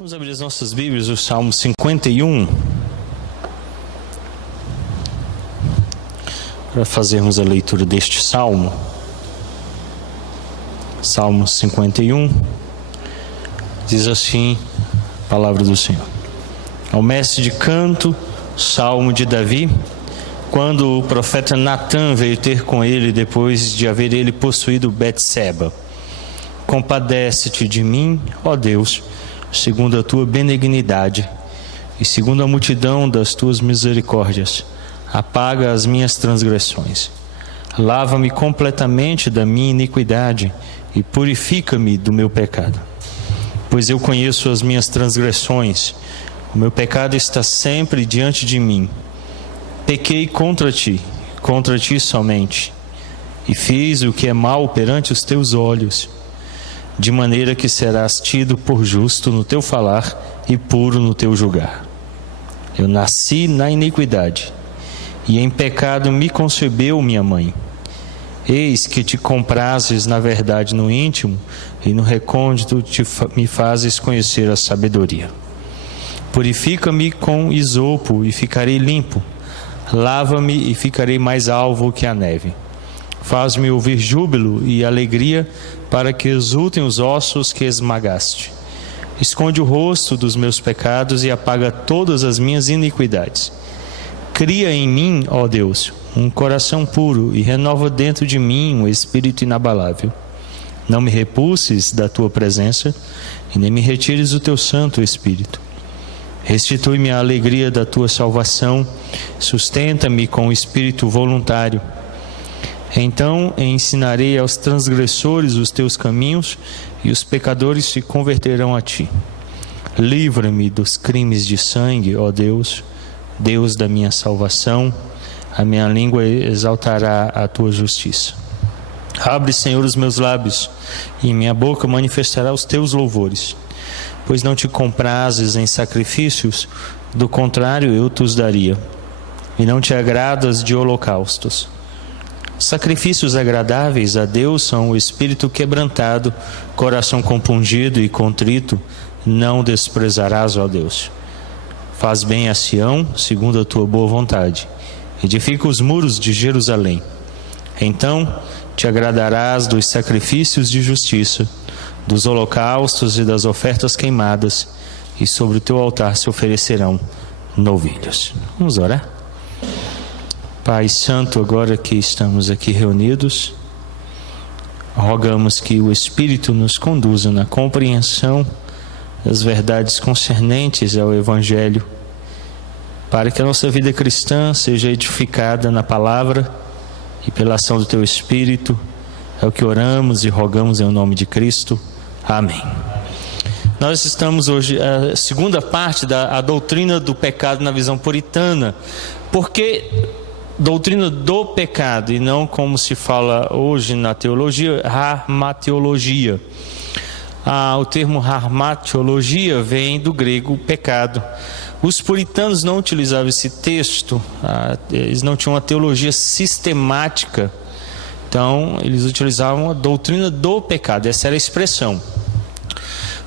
Vamos abrir as nossas Bíblias, o Salmo 51, para fazermos a leitura deste Salmo. Salmo 51, diz assim a palavra do Senhor. Ao mestre de canto, Salmo de Davi, quando o profeta Natã veio ter com ele depois de haver ele possuído Betseba. Compadece-te de mim, ó Deus, segundo a tua benignidade e segundo a multidão das tuas misericórdias. Apaga as minhas transgressões. Lava-me completamente da minha iniquidade e purifica-me do meu pecado. Pois eu conheço as minhas transgressões, o meu pecado está sempre diante de mim. Pequei contra ti somente, e fiz o que é mal perante os teus olhos, de maneira que serás tido por justo no teu falar e puro no teu julgar. Eu nasci na iniquidade, e em pecado me concebeu minha mãe. Eis que te comprases na verdade no íntimo, e no recôndito me fazes conhecer a sabedoria. Purifica-me com isopo e ficarei limpo. Lava-me e ficarei mais alvo que a neve. Faz-me ouvir júbilo e alegria, para que exultem os ossos que esmagaste. Esconde o rosto dos meus pecados e apaga todas as minhas iniquidades. Cria em mim, ó Deus, um coração puro e renova dentro de mim um espírito inabalável. Não me repulses da tua presença e nem me retires o teu santo espírito. Restitui-me a alegria da tua salvação, sustenta-me com o espírito voluntário. Então ensinarei aos transgressores os teus caminhos, e os pecadores se converterão a ti. Livra-me dos crimes de sangue, ó Deus, Deus da minha salvação. A minha língua exaltará a tua justiça. Abre, Senhor, os meus lábios, e minha boca manifestará os teus louvores. Pois não te comprases em sacrifícios, do contrário eu te os daria. E não te agradas de holocaustos. Sacrifícios agradáveis a Deus são o espírito quebrantado, coração compungido e contrito, não desprezarás, ó Deus. Faz bem a Sião, segundo a tua boa vontade. Edifica os muros de Jerusalém. Então te agradarás dos sacrifícios de justiça, dos holocaustos e das ofertas queimadas, e sobre o teu altar se oferecerão novilhos. Vamos orar? Pai Santo, agora que estamos aqui reunidos, rogamos que o Espírito nos conduza na compreensão das verdades concernentes ao Evangelho, para que a nossa vida cristã seja edificada na palavra e pela ação do Teu Espírito. É o que oramos e rogamos em nome de Cristo. Amém. Nós estamos hoje a segunda parte da doutrina do pecado na visão puritana. Porque doutrina do pecado, e não como se fala hoje na teologia, harmateologia. O termo harmateologia vem do grego pecado. Os puritanos não utilizavam esse texto, eles não tinham uma teologia sistemática, então eles utilizavam a doutrina do pecado, essa era a expressão.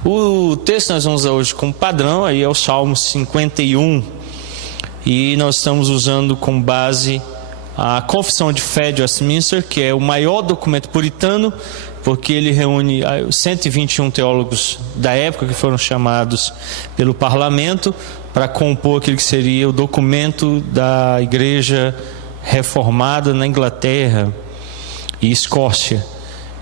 O texto que nós vamos usar hoje como padrão aí é o Salmo 51, e nós estamos usando como base a Confissão de Fé de Westminster, que é o maior documento puritano, porque ele reúne 121 teólogos da época que foram chamados pelo parlamento para compor aquele que seria o documento da igreja reformada na Inglaterra e Escócia.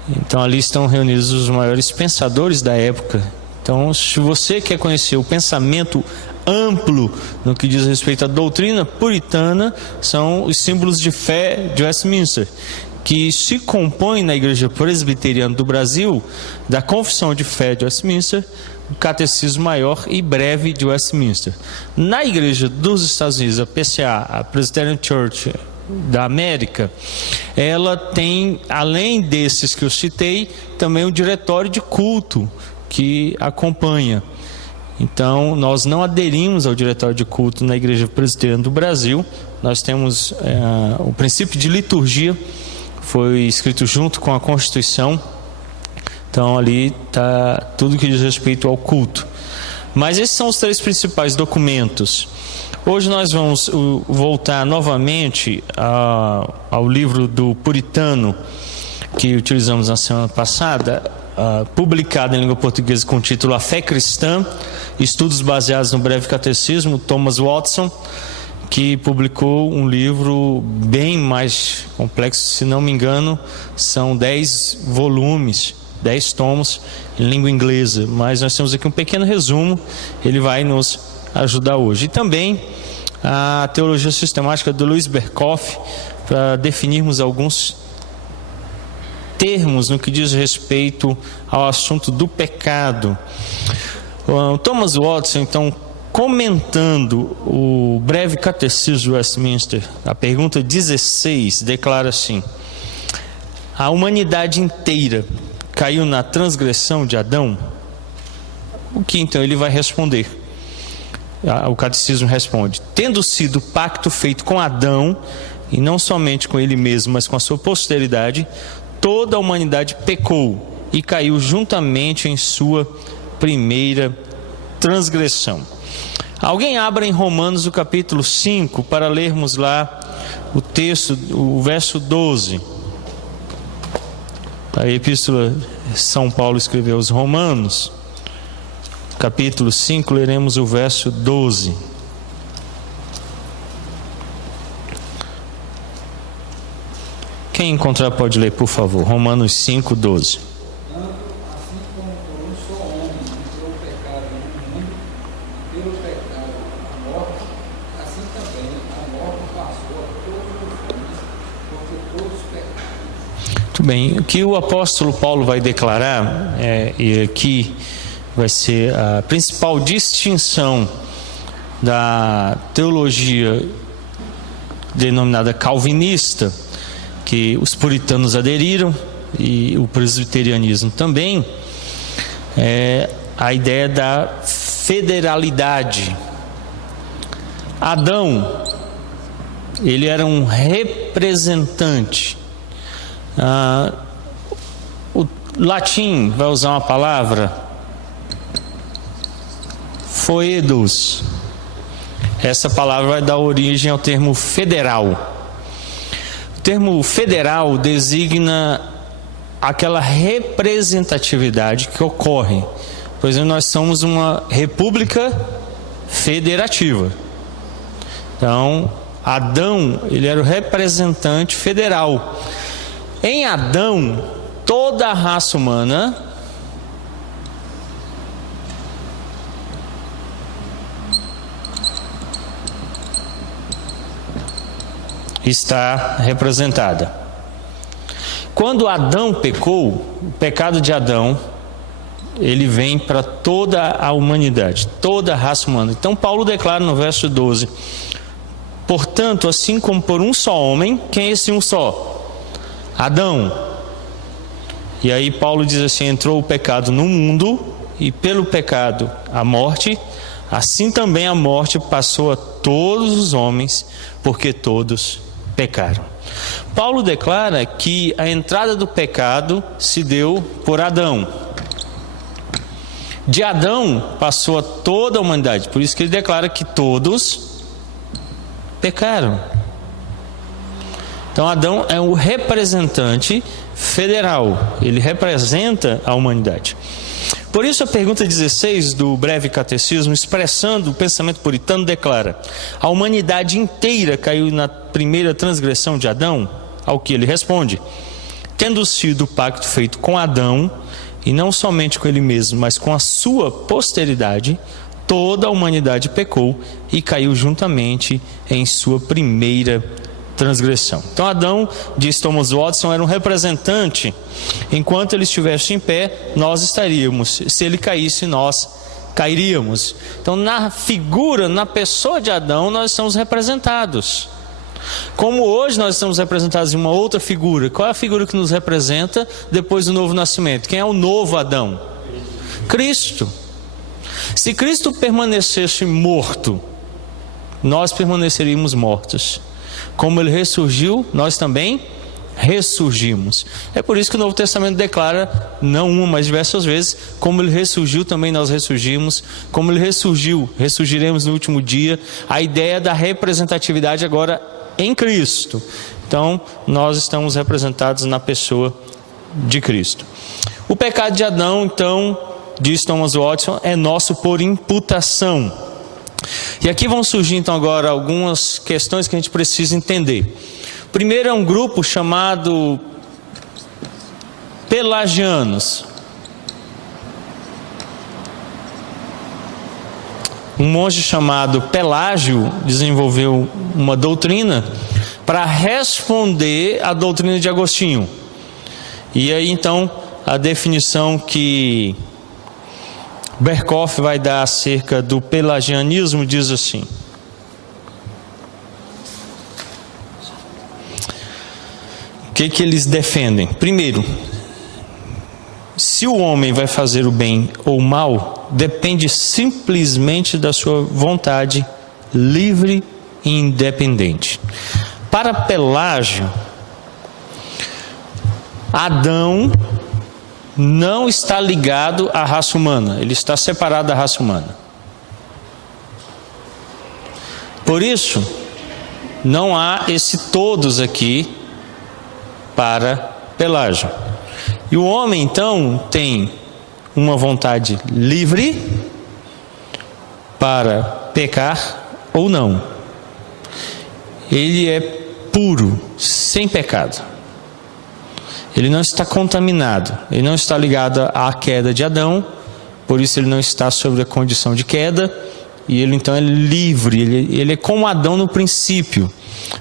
Então ali estão reunidos os maiores pensadores da época. Então, se você quer conhecer o pensamento amplo no que diz respeito à doutrina puritana, são os símbolos de fé de Westminster, que se compõem na Igreja Presbiteriana do Brasil da Confissão de Fé de Westminster, o Catecismo Maior e Breve de Westminster. Na Igreja dos Estados Unidos, a PCA, a Presbyterian Church da América, ela tem, além desses que eu citei, também o diretório de culto que acompanha. Então, nós não aderimos ao diretório de culto na Igreja Presbiteriana do Brasil. Nós temos o princípio de liturgia, foi escrito junto com a Constituição. Então, ali está tudo que diz respeito ao culto. Mas esses são os 3 principais documentos. Hoje nós vamos voltar novamente ao livro do Puritano, que utilizamos na semana passada, publicado em língua portuguesa com o título A Fé Cristã, Estudos Baseados no Breve Catecismo, Thomas Watson, que publicou um livro bem mais complexo, se não me engano, são 10 volumes, 10 tomos em língua inglesa, mas nós temos aqui um pequeno resumo, ele vai nos ajudar hoje. E também a Teologia Sistemática do Louis Berkhof, para definirmos alguns termos no que diz respeito ao assunto do pecado. O Thomas Watson, então, comentando o Breve Catecismo de Westminster, a pergunta 16 declara assim: a humanidade inteira caiu na transgressão de Adão? O que então ele vai responder? O catecismo responde: tendo sido o pacto feito com Adão, e não somente com ele mesmo, mas com a sua posteridade, toda a humanidade pecou e caiu juntamente em sua primeira transgressão. Alguém abra em Romanos o capítulo 5 para lermos lá o texto, o verso 12. A epístola São Paulo escreveu aos Romanos, capítulo 5, leremos o verso 12. Quem encontrar pode ler, por favor. Romanos 5, 12. Muito bem, o que o apóstolo Paulo vai declarar, e aqui vai ser a principal distinção da teologia denominada calvinista, que os puritanos aderiram, e o presbiterianismo também, é a ideia da federalidade. Adão, ele era um representante. O latim vai usar uma palavra, foedus. Essa palavra vai dar origem ao termo federal. O termo federal designa aquela representatividade que ocorre. Por exemplo, nós somos uma república federativa. Então, Adão, ele era o representante federal. Em Adão, toda a raça humana está representada. Quando Adão pecou, o pecado de Adão, ele vem para toda a humanidade, toda a raça humana. Então Paulo declara no verso 12: portanto, assim como por um só homem, quem é esse um só? Adão. E aí Paulo diz assim: entrou o pecado no mundo, e pelo pecado a morte, assim também a morte passou a todos os homens, porque todos pecaram. Paulo declara que a entrada do pecado se deu por Adão. De Adão passou a toda a humanidade, por isso que ele declara que todos pecaram. Então Adão é o representante federal, ele representa a humanidade. Por isso a pergunta 16 do Breve Catecismo, expressando o pensamento puritano, declara: a humanidade inteira caiu na primeira transgressão de Adão? Ao que ele responde: tendo sido o pacto feito com Adão, e não somente com ele mesmo, mas com a sua posteridade, toda a humanidade pecou e caiu juntamente em sua primeira transgressão. Então Adão, diz Thomas Watson, era um representante. Enquanto ele estivesse em pé, nós estaríamos. Se ele caísse, nós cairíamos. Então na figura, na pessoa de Adão, nós estamos representados. Como hoje nós estamos representados em uma outra figura. Qual é a figura que nos representa depois do novo nascimento? Quem é o novo Adão? Cristo. Se Cristo permanecesse morto, nós permaneceríamos mortos. Como ele ressurgiu, nós também ressurgimos. É por isso que o Novo Testamento declara, não uma, mas diversas vezes, como ele ressurgiu, também nós ressurgimos. Como ele ressurgiu, ressurgiremos no último dia. A ideia da representatividade agora em Cristo. Então, nós estamos representados na pessoa de Cristo. O pecado de Adão, então, diz Thomas Watson, é nosso por imputação. E aqui vão surgir, então, agora algumas questões que a gente precisa entender. Primeiro é um grupo chamado pelagianos. Um monge chamado Pelágio desenvolveu uma doutrina para responder à doutrina de Agostinho. E aí então a definição que Berkhoff vai dar acerca do pelagianismo diz assim: o que eles defendem? Primeiro, se o homem vai fazer o bem ou o mal, depende simplesmente da sua vontade livre e independente. Para Pelágio, Adão não está ligado à raça humana, ele está separado da raça humana. Por isso, não há esse todos aqui para Pelágio. E o homem, então, tem uma vontade livre para pecar ou não. Ele é puro, sem pecado. Ele não está contaminado, ele não está ligado à queda de Adão, por isso ele não está sob a condição de queda, e ele então é livre, ele é como Adão no princípio.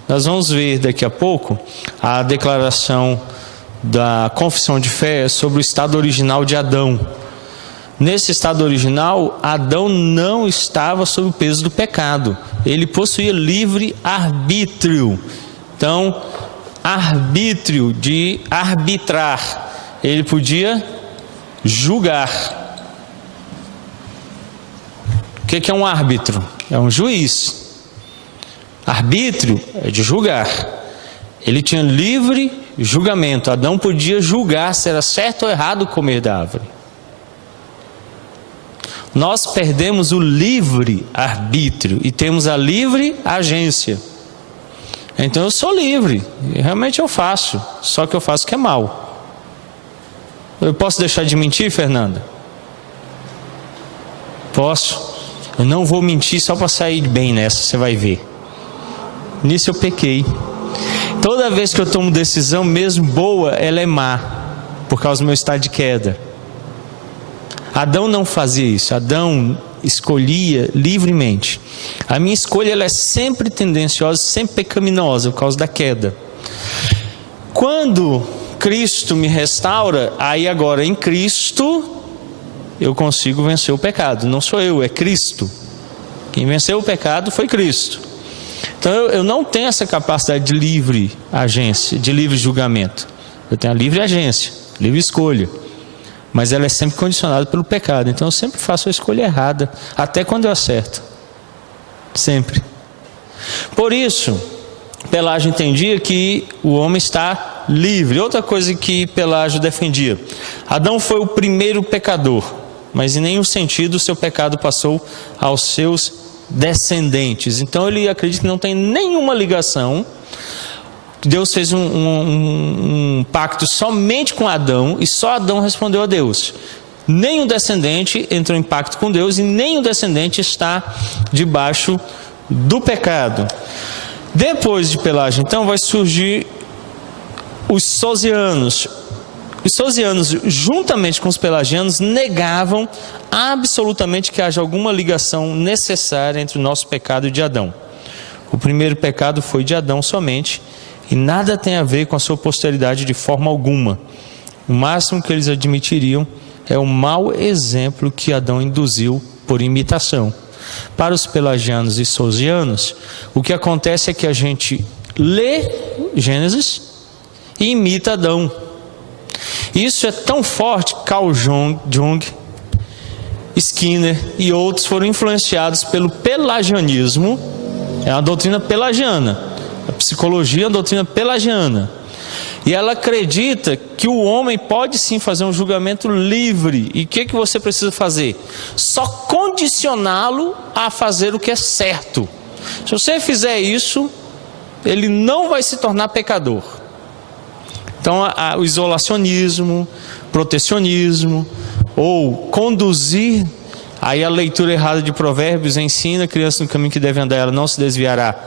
Nós vamos ver daqui a pouco a declaração da confissão de fé sobre o estado original de Adão. Nesse estado original, Adão não estava sob o peso do pecado, ele possuía livre arbítrio. Então, arbítrio de arbitrar, ele podia julgar. O que é um árbitro? É um juiz. Arbítrio é de julgar. Ele tinha livre julgamento. Adão podia julgar se era certo ou errado comer da árvore. Nós perdemos o livre arbítrio e temos a livre agência. Então eu sou livre, realmente eu faço, só que eu faço o que é mal. Eu posso deixar de mentir, Fernanda? Posso. Eu não vou mentir só para sair bem nessa, você vai ver. Nisso eu pequei. Toda vez que eu tomo decisão, mesmo boa, ela é má, por causa do meu estado de queda. Adão não fazia isso, Adão escolhia livremente. A minha escolha ela é sempre tendenciosa, sempre pecaminosa, por causa da queda. Quando Cristo me restaura, aí agora em Cristo eu consigo vencer o pecado. Não sou eu, é Cristo. Quem venceu o pecado foi Cristo. Então eu não tenho essa capacidade de livre agência, de livre julgamento. Eu tenho a livre agência, livre escolha. Mas ela é sempre condicionada pelo pecado. Então eu sempre faço a escolha errada, até quando eu acerto. Sempre. Por isso, Pelágio entendia que o homem está livre. Outra coisa que Pelágio defendia: Adão foi o primeiro pecador, mas em nenhum sentido o seu pecado passou aos seus descendentes. Então ele acredita que não tem nenhuma ligação. Deus fez um pacto somente com Adão e só Adão respondeu a Deus. Nem o descendente entrou em pacto com Deus e nem o descendente está debaixo do pecado. Depois de Pelágio, então, vai surgir os socianos. Os socianos, juntamente com os pelagianos, negavam absolutamente que haja alguma ligação necessária entre o nosso pecado e o de Adão. O primeiro pecado foi de Adão somente, e nada tem a ver com a sua posteridade de forma alguma. O máximo que eles admitiriam é o mau exemplo que Adão induziu por imitação. Para os pelagianos e socianos, o que acontece é que a gente lê Gênesis e imita Adão. Isso é tão forte que Carl Jung, Skinner e outros foram influenciados pelo pelagianismo. É uma doutrina pelagiana. A psicologia é uma doutrina pelagiana. E ela acredita que o homem pode sim fazer um julgamento livre. E o que você precisa fazer? Só condicioná-lo a fazer o que é certo. Se você fizer isso, ele não vai se tornar pecador. Então o isolacionismo, protecionismo, ou conduzir, aí a leitura errada de Provérbios ensina a criança no caminho que deve andar, ela não se desviará.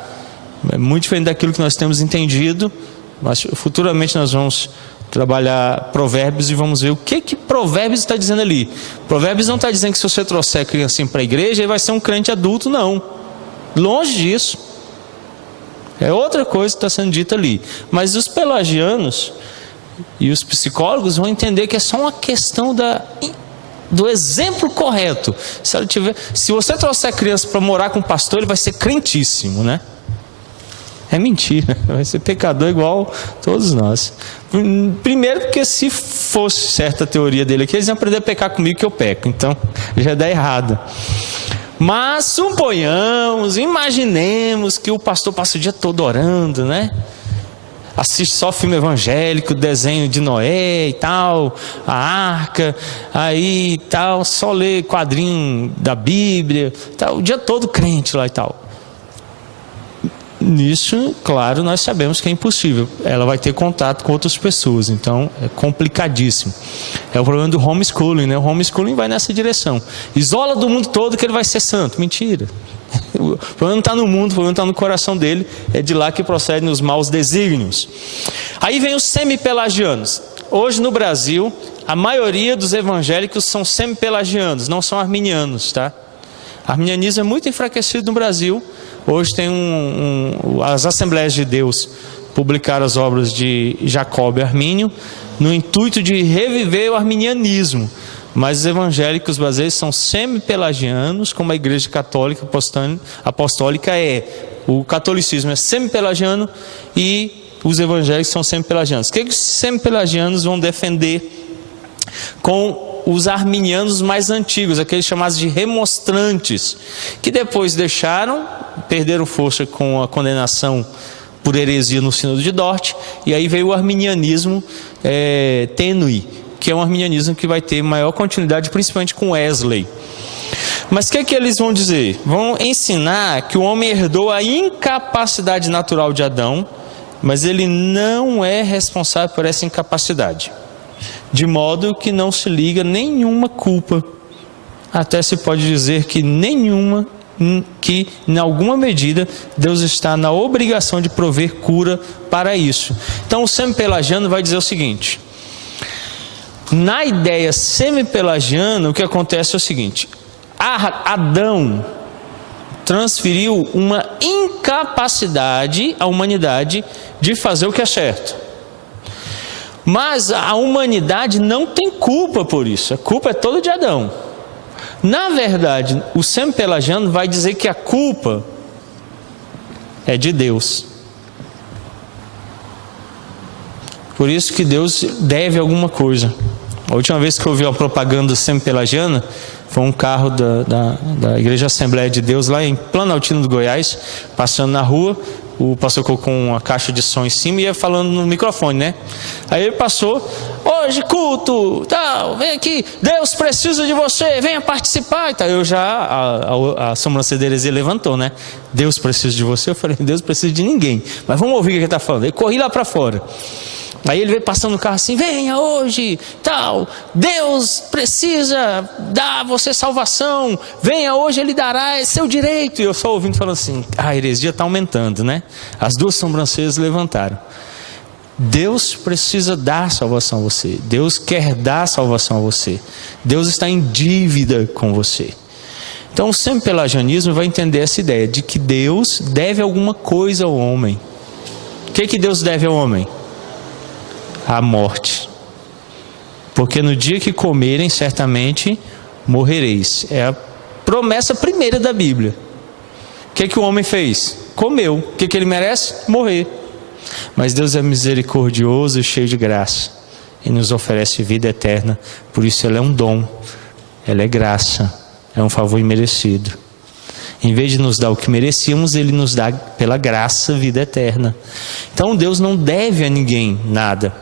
É muito diferente daquilo que nós temos entendido. Mas futuramente nós vamos trabalhar Provérbios e vamos ver o que Provérbios está dizendo ali. Provérbios não está dizendo que se você trouxer a criança para a igreja, ele vai ser um crente adulto, não. Longe disso. É outra coisa que está sendo dita ali. Mas os pelagianos e os psicólogos vão entender que é só uma questão do exemplo correto. Se você trouxer a criança para morar com o pastor, ele vai ser crentíssimo, né? É mentira, vai ser pecador igual todos nós. Primeiro porque se fosse certa a teoria dele aqui, eles iam aprender a pecar comigo que eu peco, então já dá errado. Mas suponhamos, imaginemos que o pastor passa o dia todo orando, né? Assiste só filme evangélico, desenho de Noé e tal, a arca, aí tal, só lê quadrinho da Bíblia, tal, o dia todo crente lá e tal. Nisso, claro, nós sabemos que é impossível. Ela vai ter contato com outras pessoas, então é complicadíssimo. É o problema do homeschooling, né? O homeschooling vai nessa direção. Isola do mundo todo que ele vai ser santo. Mentira. O problema não está no mundo, o problema está no coração dele. É de lá que procedem os maus desígnios. Aí vem os semipelagianos. Hoje no Brasil, a maioria dos evangélicos são semipelagianos, não são arminianos, tá? Arminianismo é muito enfraquecido no Brasil. Hoje tem as Assembleias de Deus publicaram as obras de Jacob e Armínio no intuito de reviver o arminianismo. Mas os evangélicos brasileiros são semi-pelagianos, como a Igreja Católica Apostólica é. O catolicismo é semi-pelagiano e os evangélicos são semi-pelagianos. O que os semi-pelagianos vão defender com os arminianos mais antigos, aqueles chamados de remonstrantes, que depois perderam força com a condenação por heresia no Sínodo de Dort, e aí veio o arminianismo tênue, que é um arminianismo que vai ter maior continuidade, principalmente com Wesley. Mas o que eles vão dizer? Vão ensinar que o homem herdou a incapacidade natural de Adão, mas ele não é responsável por essa incapacidade, de modo que não se liga nenhuma culpa, até se pode dizer que nenhuma, que em alguma medida Deus está na obrigação de prover cura para isso. Então o semipelagiano vai dizer o seguinte: na ideia semipelagiana, o que acontece é o seguinte: Adão transferiu uma incapacidade à humanidade de fazer o que é certo. Mas a humanidade não tem culpa por isso, a culpa é toda de Adão. Na verdade, o semipelagiano vai dizer que a culpa é de Deus. Por isso que Deus deve alguma coisa. A última vez que eu vi uma propaganda semipelagiana foi um carro da Igreja Assembleia de Deus lá em Planaltino do Goiás, passando na rua. O pastor colocou uma caixa de som em cima e ia falando no microfone, né? Aí ele passou: hoje culto, tal, vem aqui, Deus precisa de você, venha participar e tal. Eu já, a sobrancelha de heresia levantou, né? Deus precisa de você. Eu falei: Deus precisa de ninguém, mas vamos ouvir o que ele está falando. Aí corri lá para fora. Aí ele veio passando no carro assim: venha hoje, tal, Deus precisa dar a você salvação, venha hoje, Ele dará, é seu direito. E eu só ouvindo falando assim: a heresia está aumentando, né? As duas sobrancelhas levantaram. Deus precisa dar salvação a você, Deus quer dar salvação a você, Deus está em dívida com você. Então o semipelagianismo vai entender essa ideia de que Deus deve alguma coisa ao homem. O que Deus deve ao homem? A morte, porque no dia que comerem certamente morrereis. É a promessa primeira da Bíblia. O que o homem fez? Comeu. O que ele merece? Morrer. Mas Deus é misericordioso e cheio de graça e nos oferece vida eterna. Por isso Ele é um dom, Ele é graça, é um favor imerecido. Em vez de nos dar o que merecíamos, Ele nos dá pela graça vida eterna. Então Deus não deve a ninguém nada.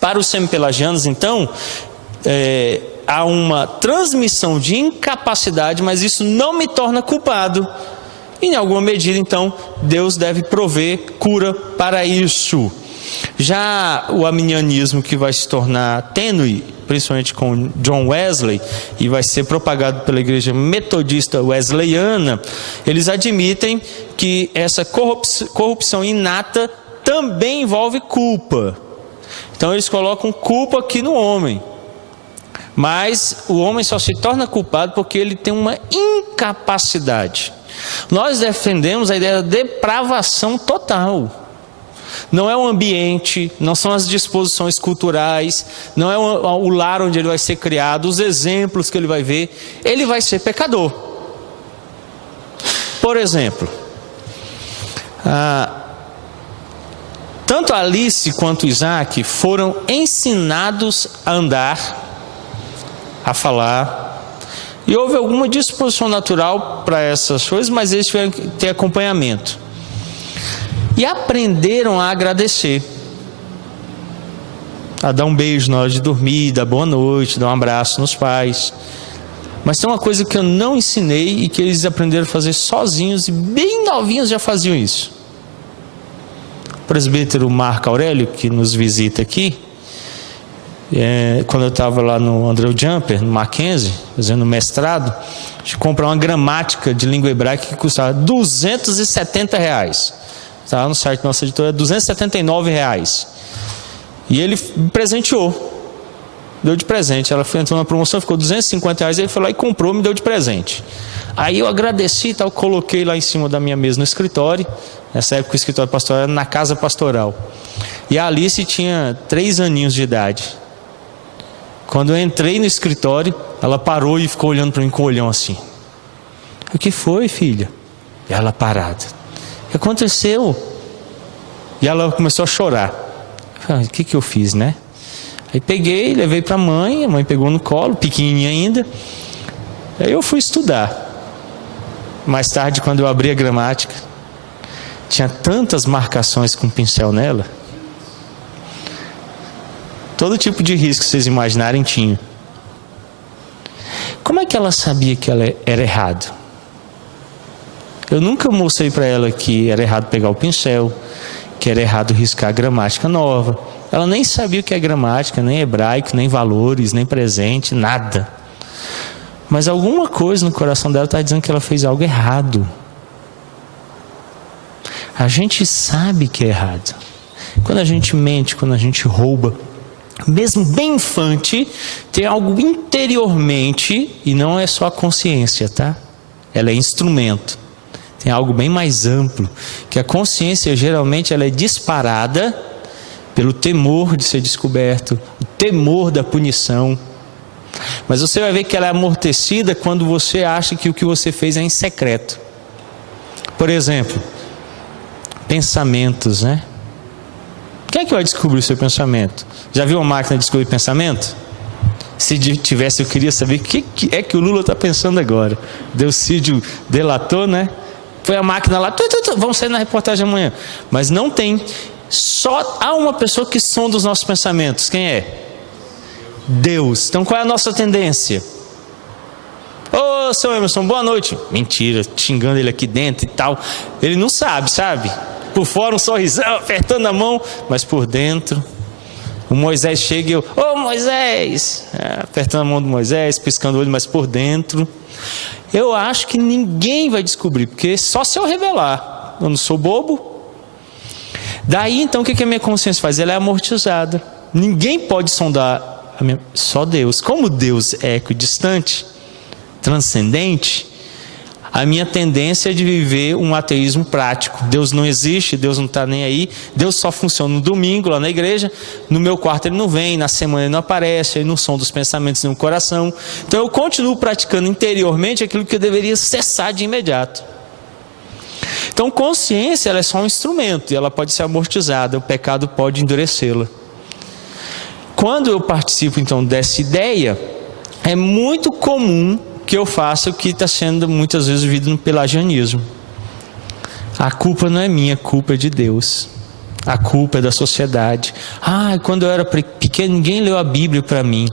Para os semi-pelagianos, então, há uma transmissão de incapacidade, mas isso não me torna culpado. E, em alguma medida, então, Deus deve prover cura para isso. Já o arminianismo, que vai se tornar tênue, principalmente com John Wesley, e vai ser propagado pela igreja metodista wesleyana, eles admitem que essa corrupção inata também envolve culpa. Então eles colocam culpa aqui no homem. Mas o homem só se torna culpado porque ele tem uma incapacidade. Nós defendemos a ideia da depravação total. Não é o ambiente, não são as disposições culturais, não é o lar onde ele vai ser criado, os exemplos que ele vai ver. Ele vai ser pecador. Por exemplo, tanto Alice quanto Isaac foram ensinados a andar, a falar, e houve alguma disposição natural para essas coisas, mas eles tiveram que ter acompanhamento. E aprenderam a agradecer, a dar um beijo na hora de dormir, dar boa noite, dar um abraço nos pais. Mas tem uma coisa que eu não ensinei e que eles aprenderam a fazer sozinhos, e bem novinhos já faziam isso. O presbítero Marco Aurélio, que nos visita aqui, quando eu estava lá no Andrew Jumper, no Mackenzie, fazendo mestrado, a gente comprou uma gramática de língua hebraica que custava R$270. Estava no site da nossa editora, R$279. E ele me presenteou, deu de presente. Ela entrou na promoção, ficou R$250, ele foi lá e comprou, me deu de presente. Aí eu agradeci e tal, coloquei lá em cima da minha mesa no escritório. Nessa época o escritório pastoral era na casa pastoral. E a Alice tinha 3 aninhos de idade. Quando eu entrei no escritório, ela parou e ficou olhando para mim com o olhão assim. O que foi, filha? E ela parada. O que aconteceu? E ela começou a chorar. Eu falei, o que eu fiz, né? Aí peguei, levei para a mãe pegou no colo, pequenininha ainda. Aí eu fui estudar. Mais tarde, quando eu abri a gramática, tinha tantas marcações com pincel nela. Todo tipo de risco que vocês imaginarem tinha. Como é que ela sabia que ela era errado? Eu nunca mostrei para ela que era errado pegar o pincel, que era errado riscar a gramática nova. Ela nem sabia o que é gramática, nem hebraico, nem valores, nem presente, nada. Mas alguma coisa no coração dela está dizendo que ela fez algo errado. A gente sabe que é errado. Quando a gente mente, quando a gente rouba, mesmo bem infante, tem algo interiormente, e não é só a consciência, tá? Ela é instrumento. Tem algo bem mais amplo, que a consciência geralmente ela é disparada pelo temor de ser descoberto, o temor da punição. Mas você vai ver que ela é amortecida quando você acha que o que você fez é em secreto. Por exemplo, pensamentos, né? Quem é que vai descobrir o seu pensamento? Já viu uma máquina de descobrir pensamento? Se tivesse, eu queria saber o que é que o Lula está pensando agora. Delcídio delatou, né? Foi a máquina lá, vamos sair na reportagem amanhã. Mas não tem. Só há uma pessoa que sonda os nossos pensamentos. Quem é? Deus. Então qual é a nossa tendência? Ô, seu Emerson, boa noite. Mentira, xingando ele aqui dentro e tal. Ele não sabe. Por fora um sorrisão, apertando a mão, mas por dentro... O Moisés chega e eu, ô Moisés, apertando a mão do Moisés, piscando o olho, mas por dentro. Eu acho que ninguém vai descobrir, porque só se eu revelar. Eu não sou bobo. Daí então o que a minha consciência faz? Ela é amortizada. Ninguém pode sondar, só Deus. Como Deus é equidistante, transcendente, a minha tendência é de viver um ateísmo prático. Deus não existe, Deus não está nem aí. Deus só funciona no domingo lá na igreja. No meu quarto ele não vem, na semana ele não aparece, ele não sonda os pensamentos no coração. Então eu continuo praticando interiormente aquilo que eu deveria cessar de imediato. Então consciência ela é só um instrumento e ela pode ser amortizada, o pecado pode endurecê-la. Quando eu participo então dessa ideia, é muito comum que eu faço o que está sendo muitas vezes vivido no pelagianismo. A culpa não é minha, a culpa é de Deus. A culpa é da sociedade. Quando eu era pequeno, ninguém leu a Bíblia para mim.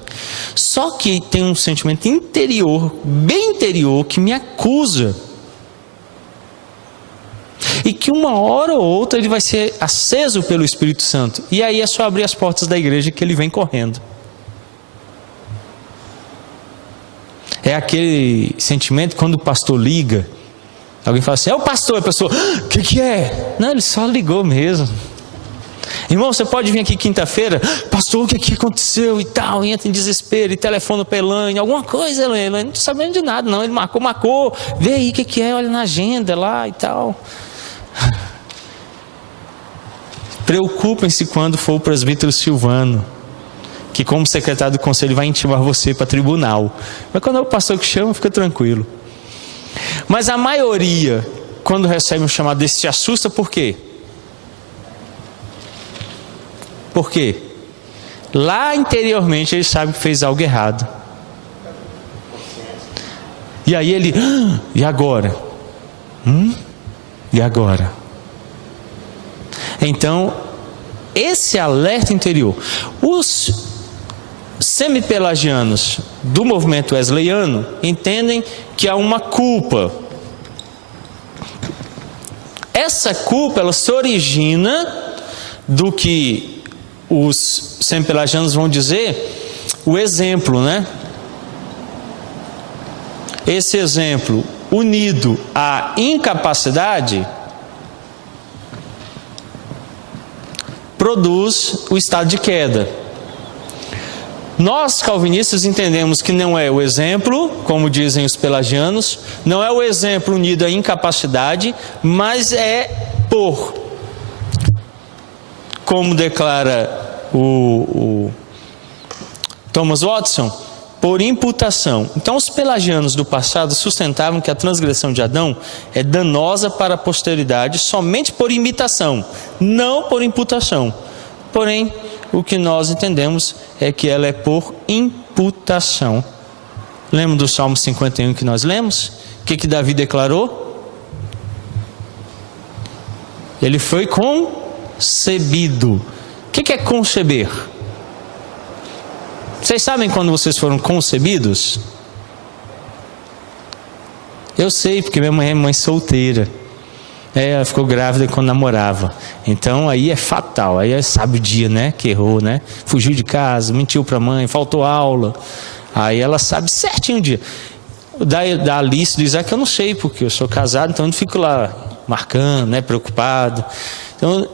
Só que tem um sentimento interior, bem interior, que me acusa. E que uma hora ou outra ele vai ser aceso pelo Espírito Santo. E aí é só abrir as portas da igreja que ele vem correndo. É aquele sentimento quando o pastor liga. Alguém fala assim, é o pastor. A pessoa, o que é? Não, ele só ligou mesmo. Irmão, você pode vir aqui quinta-feira, pastor, o que aconteceu e tal, e entra em desespero, e telefona para Elaine, alguma coisa, Elaine, não está sabendo de nada, não, ele marcou, vê aí o que é, olha na agenda lá e tal. Preocupem-se quando for o presbítero Silvano, que como secretário do conselho vai intimar você para tribunal, mas quando é o pastor que chama, fica tranquilo. Mas a maioria, quando recebe um chamado desse, se assusta, por quê? Por quê? Lá interiormente ele sabe que fez algo errado. E aí ele, e agora? E agora? Então, esse alerta interior. Os semi-pelagianos do movimento wesleyano entendem que há uma culpa. Essa culpa, ela se origina do que os semi-pelagianos vão dizer, o exemplo, né? Esse exemplo, unido à incapacidade, produz o estado de queda. Nós, calvinistas, entendemos que não é o exemplo, como dizem os pelagianos, não é o exemplo unido à incapacidade, mas é por... Como declara o Thomas Watson, por imputação. Então os pelagianos do passado sustentavam que a transgressão de Adão é danosa para a posteridade somente por imitação, não por imputação. Porém, o que nós entendemos é que ela é por imputação. Lembra do Salmo 51 que nós lemos? O que Davi declarou? Ele foi concebido. O que é conceber? Vocês sabem quando vocês foram concebidos? Eu sei, porque minha mãe é mãe solteira. Ela ficou grávida quando namorava. Então aí é fatal. Aí sabe o dia, né? Que errou, né? Fugiu de casa, mentiu para a mãe, faltou aula. Aí ela sabe certinho o dia. Da Alice, do Isaac, eu não sei, porque eu sou casado, então eu não fico lá marcando, né? Preocupado. Então,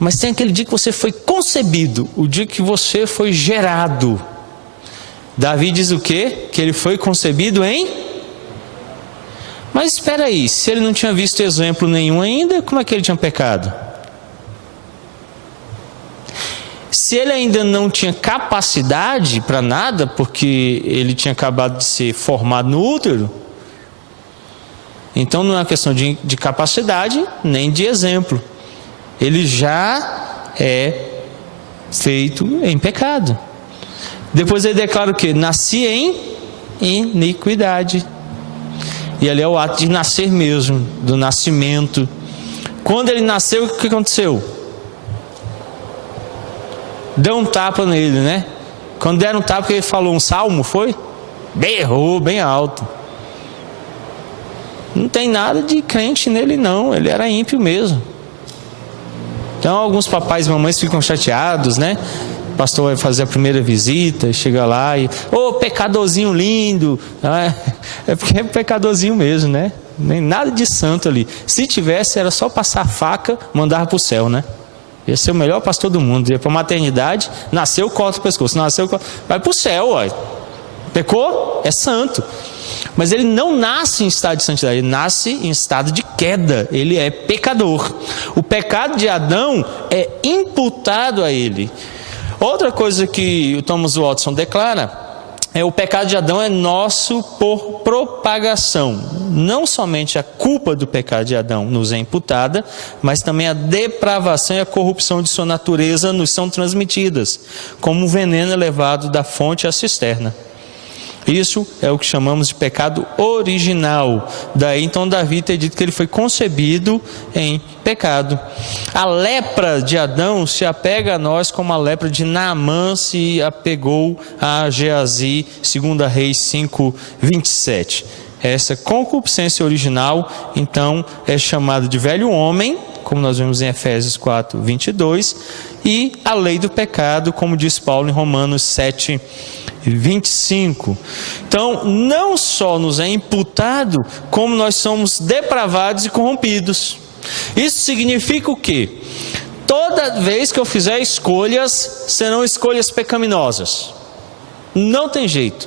mas tem aquele dia que você foi concebido, o dia que você foi gerado. Davi diz o quê? Que ele foi concebido em... Mas espera aí, se ele não tinha visto exemplo nenhum ainda, como é que ele tinha pecado? Se ele ainda não tinha capacidade para nada, porque ele tinha acabado de ser formado no útero, então não é uma questão de capacidade, nem de exemplo. Ele já é feito em pecado. Depois ele declara o quê? Nasci em iniquidade. E ali é o ato de nascer mesmo, do nascimento. Quando ele nasceu, o que aconteceu? Deu um tapa nele, né? Quando deram um tapa, ele falou um salmo, foi? Berrou bem alto. Não tem nada de crente nele não, ele era ímpio mesmo. Então alguns papais e mamães ficam chateados, né? O pastor vai fazer a primeira visita, chega lá e... Ô, pecadorzinho lindo! É porque é pecadorzinho mesmo, né? Nem nada de santo ali. Se tivesse, era só passar a faca, mandar para o céu, né? Ia ser o melhor pastor do mundo. Ia para a maternidade, nasceu, corta o pescoço. Nasceu, vai para o céu, ó. Pecou? É santo. Mas ele não nasce em estado de santidade, ele nasce em estado de queda, ele é pecador. O pecado de Adão é imputado a ele. Outra coisa que o Thomas Watson declara é o pecado de Adão é nosso por propagação. Não somente a culpa do pecado de Adão nos é imputada, mas também a depravação e a corrupção de sua natureza nos são transmitidas, como um veneno levado da fonte à cisterna. Isso é o que chamamos de pecado original. Daí então Davi ter dito que ele foi concebido em pecado. A lepra de Adão se apega a nós como a lepra de Naamã se apegou a Geazi, 2 Reis 5:27. Essa concupiscência original então é chamada de velho homem, como nós vemos em Efésios 4:22, e a lei do pecado, como diz Paulo em Romanos 7:25. Então, não só nos é imputado, como nós somos depravados e corrompidos. Isso significa o quê? Toda vez que eu fizer escolhas, serão escolhas pecaminosas. Não tem jeito.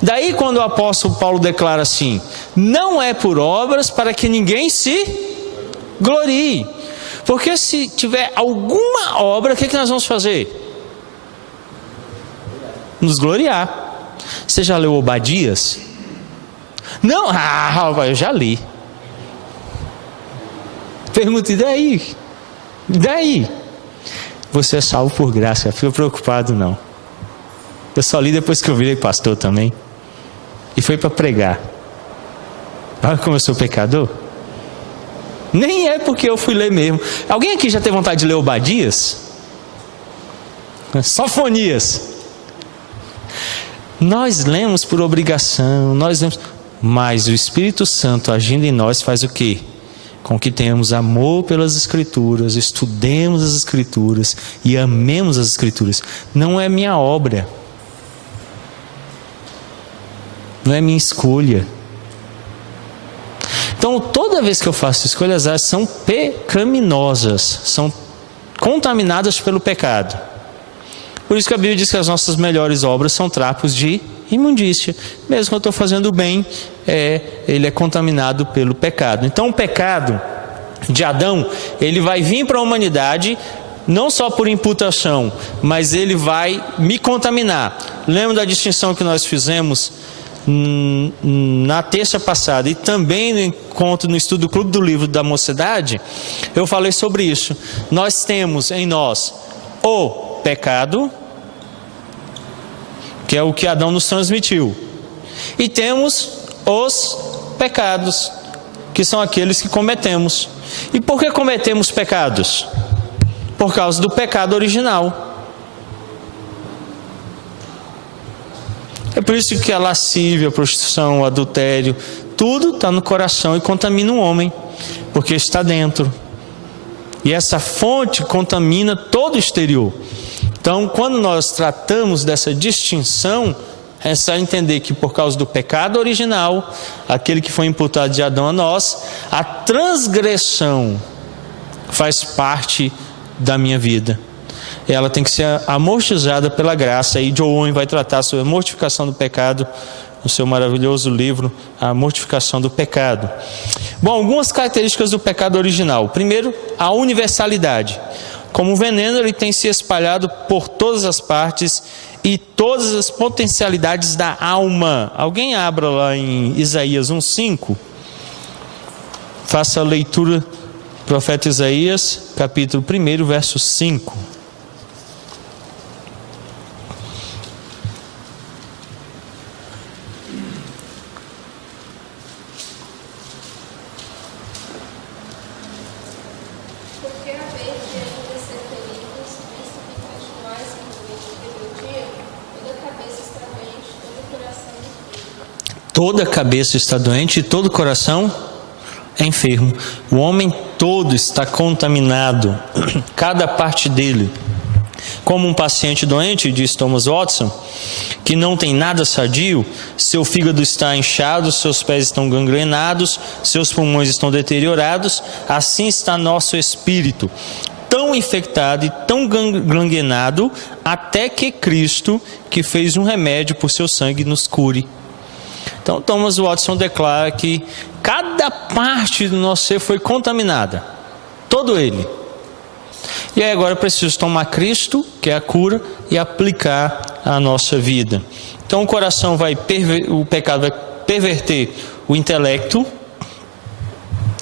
Daí quando o apóstolo Paulo declara assim: não é por obras para que ninguém se glorie. Porque se tiver alguma obra, o que nós vamos fazer? Nos gloriar. Você já leu Obadias? Não? Eu já li. Pergunta, e daí? E daí? Você é salvo por graça, não fica preocupado não. Eu só li depois que eu virei pastor também. E foi para pregar. Olha como eu sou pecador. Nem é porque eu fui ler mesmo. Alguém aqui já teve vontade de ler Obadias? Sofonias. Nós lemos por obrigação, mas o Espírito Santo agindo em nós faz o quê? Com que tenhamos amor pelas Escrituras, estudemos as Escrituras e amemos as Escrituras. Não é minha obra. Não é minha escolha. Então, toda vez que eu faço escolhas, elas são pecaminosas, são contaminadas pelo pecado. Por isso que a Bíblia diz que as nossas melhores obras são trapos de imundícia. Mesmo que eu estou fazendo bem, ele é contaminado pelo pecado. Então, o pecado de Adão, ele vai vir para a humanidade, não só por imputação, mas ele vai me contaminar. Lembra da distinção que nós fizemos na terça passada e também no encontro no estudo do Clube do Livro da Mocidade? Eu falei sobre isso. Nós temos em nós o pecado, que é o que Adão nos transmitiu, e temos os pecados, que são aqueles que cometemos. E por que cometemos pecados? Por causa do pecado original. É por isso que a lascívia, a prostituição, o adultério, tudo está no coração e contamina o homem, porque está dentro. E essa fonte contamina todo o exterior. Então, quando nós tratamos dessa distinção, é só entender que por causa do pecado original, aquele que foi imputado de Adão a nós, a transgressão faz parte da minha vida. Ela tem que ser amortizada pela graça. E John Owen vai tratar sobre a mortificação do pecado no seu maravilhoso livro, A Mortificação do Pecado. Bom, algumas características do pecado original. Primeiro, a universalidade. Como veneno, ele tem se espalhado por todas as partes e todas as potencialidades da alma. Alguém abra lá em Isaías 1:5. Faça a leitura do profeta Isaías, capítulo 1, verso 5. Toda a cabeça está doente e todo o coração é enfermo. O homem todo está contaminado, cada parte dele. Como um paciente doente, diz Thomas Watson, que não tem nada sadio, seu fígado está inchado, seus pés estão gangrenados, seus pulmões estão deteriorados, assim está nosso espírito, tão infectado e tão gangrenado, até que Cristo, que fez um remédio por seu sangue, nos cure. Então Thomas Watson declara que cada parte do nosso ser foi contaminada, todo ele. E aí agora eu preciso tomar Cristo, que é a cura, e aplicar à nossa vida. Então o coração o pecado vai perverter o intelecto.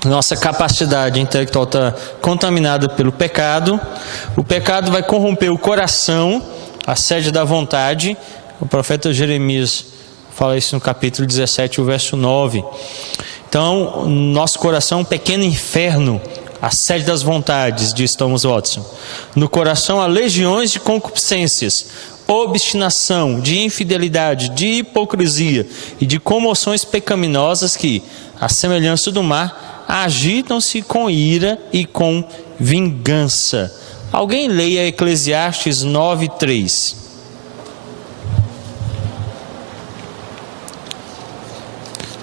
Nossa capacidade intelectual está contaminada pelo pecado. O pecado vai corromper o coração, a sede da vontade. O profeta Jeremias Fala isso no capítulo 17, o verso 9. Então, nosso coração é um pequeno inferno, a sede das vontades, diz Thomas Watson. No coração há legiões de concupiscências, obstinação, de infidelidade, de hipocrisia e de comoções pecaminosas que, à semelhança do mar, agitam-se com ira e com vingança. Alguém leia Eclesiastes 9:3.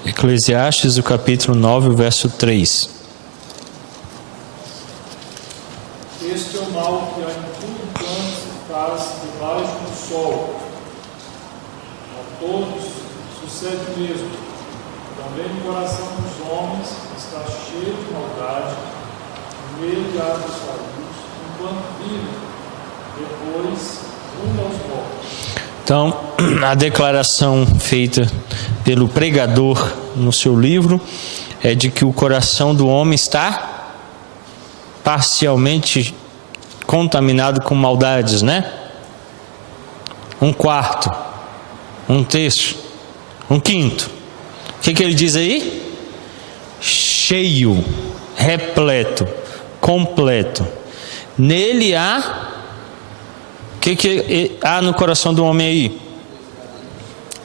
Eclesiastes, o capítulo 9, o verso 3. Este é o mal que há em tudo quanto se faz debaixo do sol. A todos sucede mesmo. Também no coração dos homens está cheio de maldade, no meio de atos falhos, enquanto vivem, depois rumo aos mortos. Então, a declaração feita pelo pregador no seu livro é de que o coração do homem está parcialmente contaminado com maldades, né? 1/4, 1/3, 1/5. O que ele diz aí? Cheio, repleto, completo. Nele há... O que há no coração do homem aí?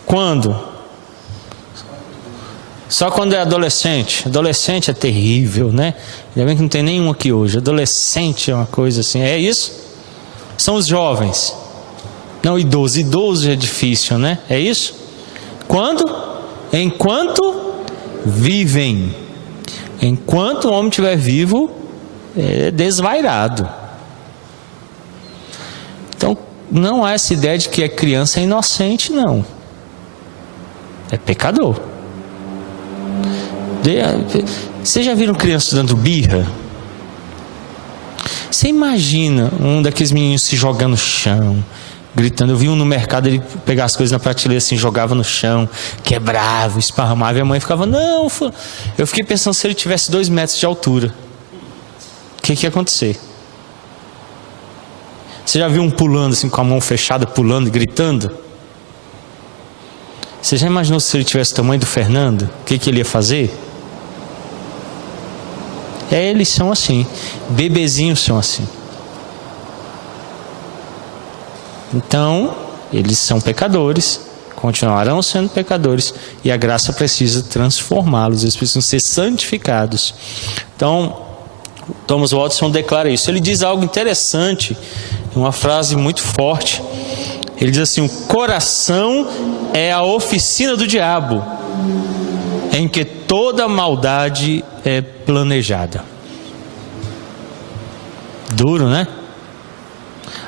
Quando? Só quando é adolescente. Adolescente é terrível, né? Ainda bem que não tem nenhum aqui hoje. Adolescente é uma coisa assim. É isso? São os jovens. Não, idoso. Idoso é difícil, né? É isso? Quando? Enquanto vivem. Enquanto o homem estiver vivo, é desvairado. Então, não há essa ideia de que a criança é inocente, não. É pecador. Vocês já viram criança dando birra? Você imagina um daqueles meninos se jogando no chão, gritando. Eu vi um no mercado, ele pegava as coisas na prateleira assim, jogava no chão, quebrava, esparramava, e a mãe ficava, não. Eu fiquei pensando, se ele tivesse 2 metros de altura, o que ia acontecer? Você já viu um pulando assim, com a mão fechada, pulando e gritando? Você já imaginou se ele tivesse o tamanho do Fernando? O que ele ia fazer? Eles são assim. Bebezinhos são assim. Então, eles são pecadores, continuarão sendo pecadores, e a graça precisa transformá-los, eles precisam ser santificados. Então, Thomas Watson declara isso. Ele diz algo interessante, uma frase muito forte. Ele diz assim: o coração é a oficina do diabo, em que toda maldade é planejada. Duro, né?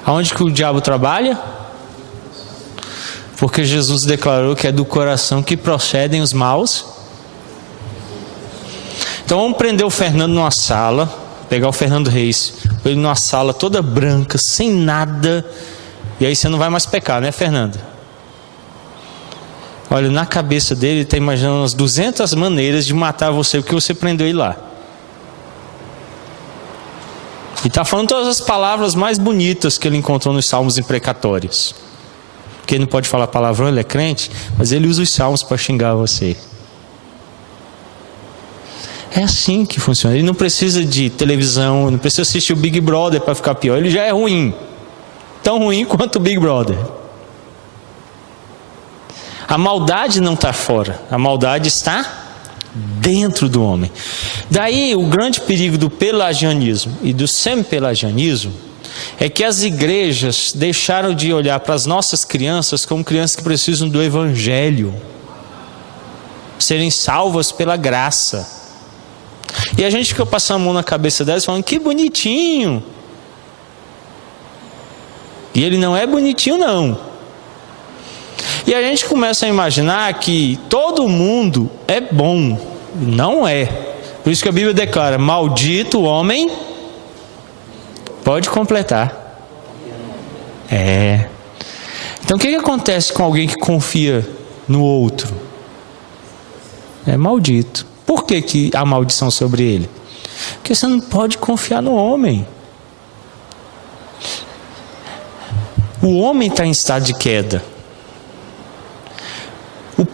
Aonde que o diabo trabalha? Porque Jesus declarou que é do coração que procedem os maus. Então vamos prender o Fernando numa sala, pegar o Fernando Reis, pôr ele numa sala toda branca, sem nada, e aí você não vai mais pecar, né, Fernando? Olha, na cabeça dele, ele está imaginando umas 200 maneiras de matar você, porque você prendeu ele lá. E está falando todas as palavras mais bonitas que ele encontrou nos salmos imprecatórios. Porque ele não pode falar palavrão, ele é crente, mas ele usa os salmos para xingar você. É assim que funciona. Ele não precisa de televisão, não precisa assistir o Big Brother para ficar pior. Ele já é ruim. Tão ruim quanto o Big Brother. A maldade não está fora. A maldade está dentro do homem. Daí o grande perigo do pelagianismo e do semi-pelagianismo é que as igrejas deixaram de olhar para as nossas crianças como crianças que precisam do evangelho, serem salvas pela graça. E a gente fica passando a mão na cabeça delas falando, que bonitinho. E ele não é bonitinho, não. E a gente começa a imaginar que todo mundo é bom. Não é. Por isso que a Bíblia declara, maldito o homem. Pode completar. É. Então o que acontece com alguém que confia no outro? É maldito. Por que há maldição sobre ele? Porque você não pode confiar no homem. O homem está em estado de queda.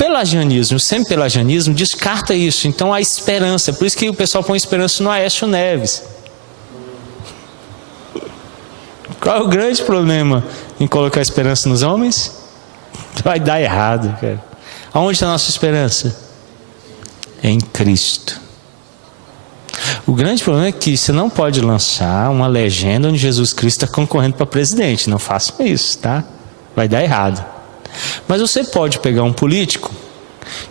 pelagianismo, o semi-pelagianismo descarta isso. Então há esperança, por isso que o pessoal põe esperança no Aécio Neves. Qual é o grande problema em colocar esperança nos homens? Vai dar errado, cara. Aonde está a nossa esperança? Em Cristo. O grande problema é que você não pode lançar uma legenda onde Jesus Cristo está concorrendo para presidente. Não façam isso, tá? Vai dar errado. Mas você pode pegar um político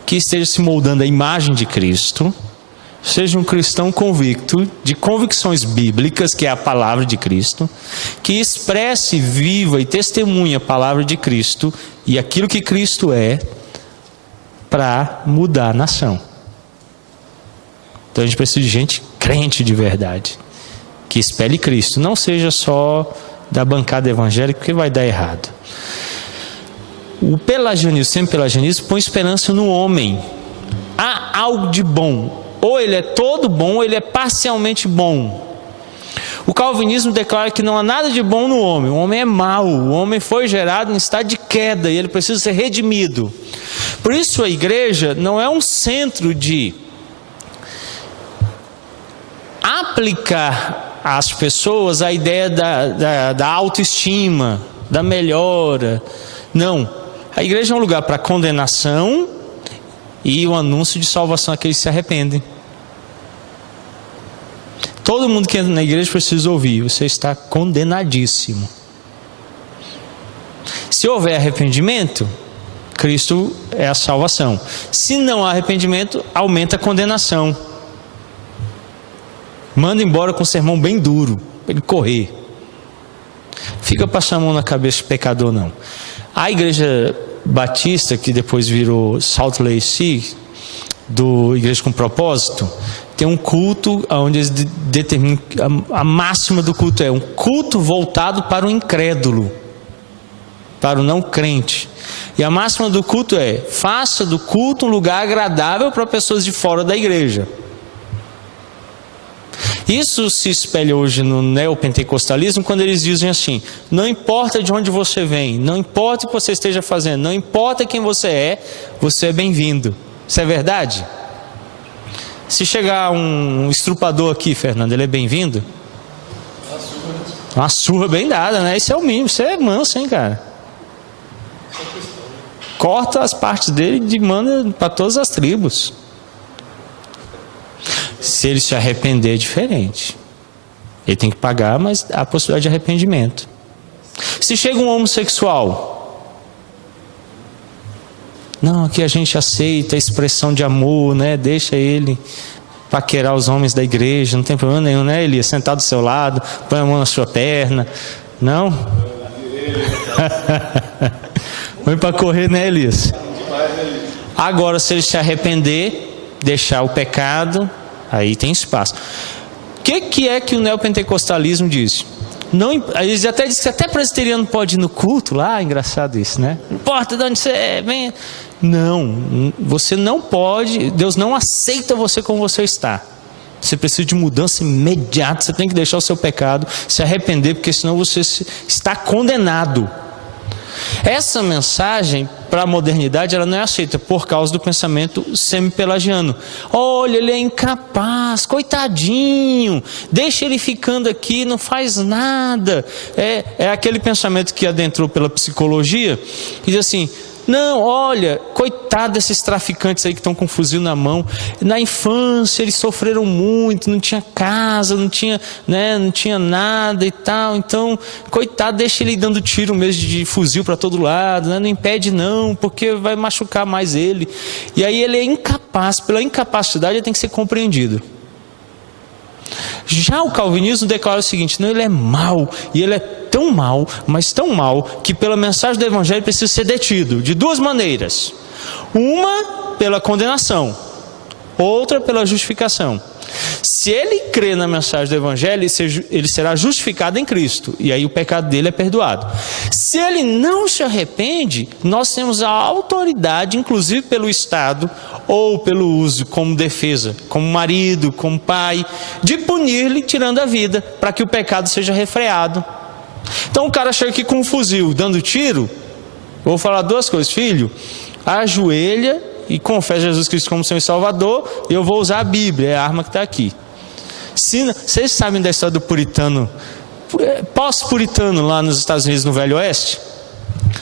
que esteja se moldando à imagem de Cristo, seja um cristão convicto, de convicções bíblicas, que é a palavra de Cristo, que expresse, viva e testemunhe a palavra de Cristo e aquilo que Cristo é, para mudar a nação. Então a gente precisa de gente crente de verdade, que espelhe Cristo, não seja só da bancada evangélica, porque vai dar errado. O pelagianismo, sempre pelagianismo, põe esperança no homem. Há algo de bom, ou ele é todo bom, ou ele é parcialmente bom. O calvinismo declara que não há nada de bom no homem. O homem é mau, o homem foi gerado em estado de queda e ele precisa ser redimido. Por isso a igreja não é um centro de aplicar às pessoas a ideia da autoestima, da melhora. Não, a igreja é um lugar para condenação e o anúncio de salvação àqueles que se arrependem. Todo mundo que entra na igreja precisa ouvir: você está condenadíssimo. Se houver arrependimento, Cristo é a salvação. Se não há arrependimento, aumenta a condenação. Manda embora com um sermão bem duro, para ele correr. Fica passando a mão na cabeça do pecador, não. A igreja batista, que depois virou Salt Lake City, do Igreja com Propósito, tem um culto onde eles determinam, a máxima do culto é um culto voltado para o incrédulo, para o não crente. E a máxima do culto é: faça do culto um lugar agradável para pessoas de fora da igreja. Isso se espelha hoje no neopentecostalismo, quando eles dizem assim: não importa de onde você vem, não importa o que você esteja fazendo, não importa quem você é bem-vindo. Isso é verdade? Se chegar um estrupador aqui, Fernando, ele é bem-vindo? Uma surra bem dada, né? Isso é o mínimo, isso é manso, hein, cara? Corta as partes dele e manda para todas as tribos. Se ele se arrepender, é diferente. Ele tem que pagar, mas há a possibilidade de arrependimento. Se chega um homossexual, não, aqui a gente aceita a expressão de amor, né? Deixa ele paquerar os homens da igreja, não tem problema nenhum, né, Elias? Sentado do seu lado, põe a mão na sua perna. Não? Põe para correr, né, Elias? Agora, se ele se arrepender, deixar o pecado, aí tem espaço. O que é que o neopentecostalismo diz? Não, eles até dizem que até presbiteriano pode ir no culto lá, engraçado isso, né? Não importa de onde você é, vem. Não, você não pode, Deus não aceita você como você está. Você precisa de mudança imediata, você tem que deixar o seu pecado, se arrepender, porque senão você está condenado. Essa mensagem para a modernidade ela não é aceita por causa do pensamento semi-pelagiano. Olha, ele é incapaz, coitadinho, deixa ele ficando aqui, não faz nada. É aquele pensamento que adentrou pela psicologia, que diz assim: não, olha, coitado desses traficantes aí que estão com um fuzil na mão. Na infância eles sofreram muito, não tinha casa, não tinha nada e tal. Então, coitado, deixa ele dando tiro mesmo de fuzil para todo lado, né? Não impede não, porque vai machucar mais ele. E aí ele é incapaz, pela incapacidade ele tem que ser compreendido. Já o calvinismo declara o seguinte: não, ele é mau, e ele é tão mau, mas tão mau, que pela mensagem do evangelho precisa ser detido, de duas maneiras: uma pela condenação, outra pela justificação. Se ele crê na mensagem do evangelho, ele será justificado em Cristo, e aí o pecado dele é perdoado. Se ele não se arrepende, nós temos a autoridade, inclusive pelo Estado, ou pelo uso como defesa, como marido, como pai, de punir-lhe tirando a vida, para que o pecado seja refreado. Então o cara chega aqui com um fuzil, dando tiro. Vou falar duas coisas: filho, ajoelha e confessa Jesus Cristo como Senhor e Salvador, e eu vou usar a Bíblia, é a arma que está aqui. Vocês sabem da história do puritano, pós-puritano lá nos Estados Unidos, no Velho Oeste?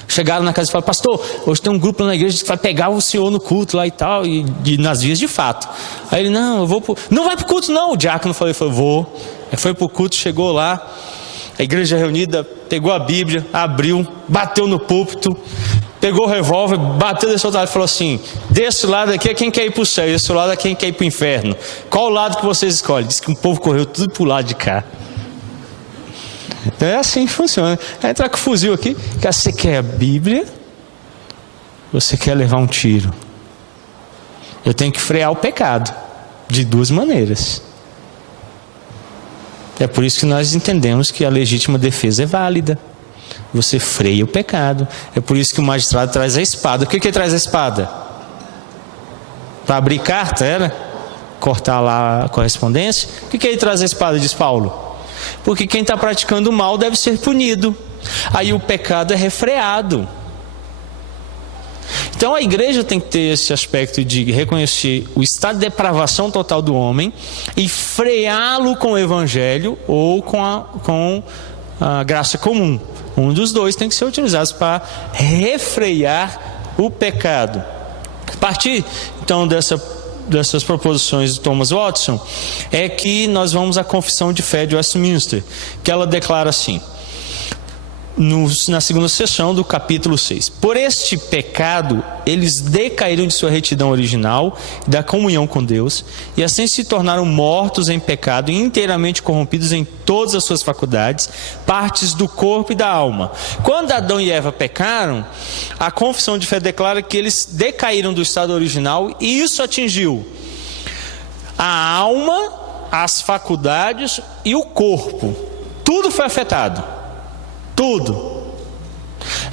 Chegaram na casa e falaram: pastor, hoje tem um grupo na igreja que vai pegar o senhor no culto lá e tal, e nas vias de fato. Aí ele: não, eu vou não vai pro culto não. O diácono falou: vou. Aí foi pro culto, chegou lá, a igreja reunida, pegou a Bíblia, abriu, bateu no púlpito, pegou o revólver, bateu desse outro lado e falou assim: desse lado aqui é quem quer ir para o céu, desse lado é quem quer ir para o inferno. Qual o lado que vocês escolhem? Diz que o povo correu tudo para o lado de cá. Então é assim que funciona. Aí entrar com o fuzil aqui, que você quer a Bíblia, você quer levar um tiro. Eu tenho que frear o pecado de duas maneiras. É por isso que nós entendemos que a legítima defesa é válida. Você freia o pecado. É por isso que o magistrado traz a espada. O que ele traz a espada? Para abrir carta, era? Cortar lá a correspondência? O que ele traz a espada, diz Paulo? Porque quem está praticando o mal deve ser punido. Aí o pecado é refreado. Então a igreja tem que ter esse aspecto de reconhecer o estado de depravação total do homem e freá-lo com o evangelho ou com a graça comum. Um dos dois tem que ser utilizado para refrear o pecado. A partir então dessas proposições de Thomas Watson é que nós vamos à Confissão de Fé de Westminster, que ela declara assim, na segunda seção do capítulo 6: por este pecado eles decaíram de sua retidão original e da comunhão com Deus, e assim se tornaram mortos em pecado e inteiramente corrompidos em todas as suas faculdades, partes do corpo e da alma. Quando Adão e Eva pecaram, a Confissão de Fé declara que eles decaíram do estado original, e isso atingiu a alma, as faculdades e o corpo. Tudo foi afetado. Tudo.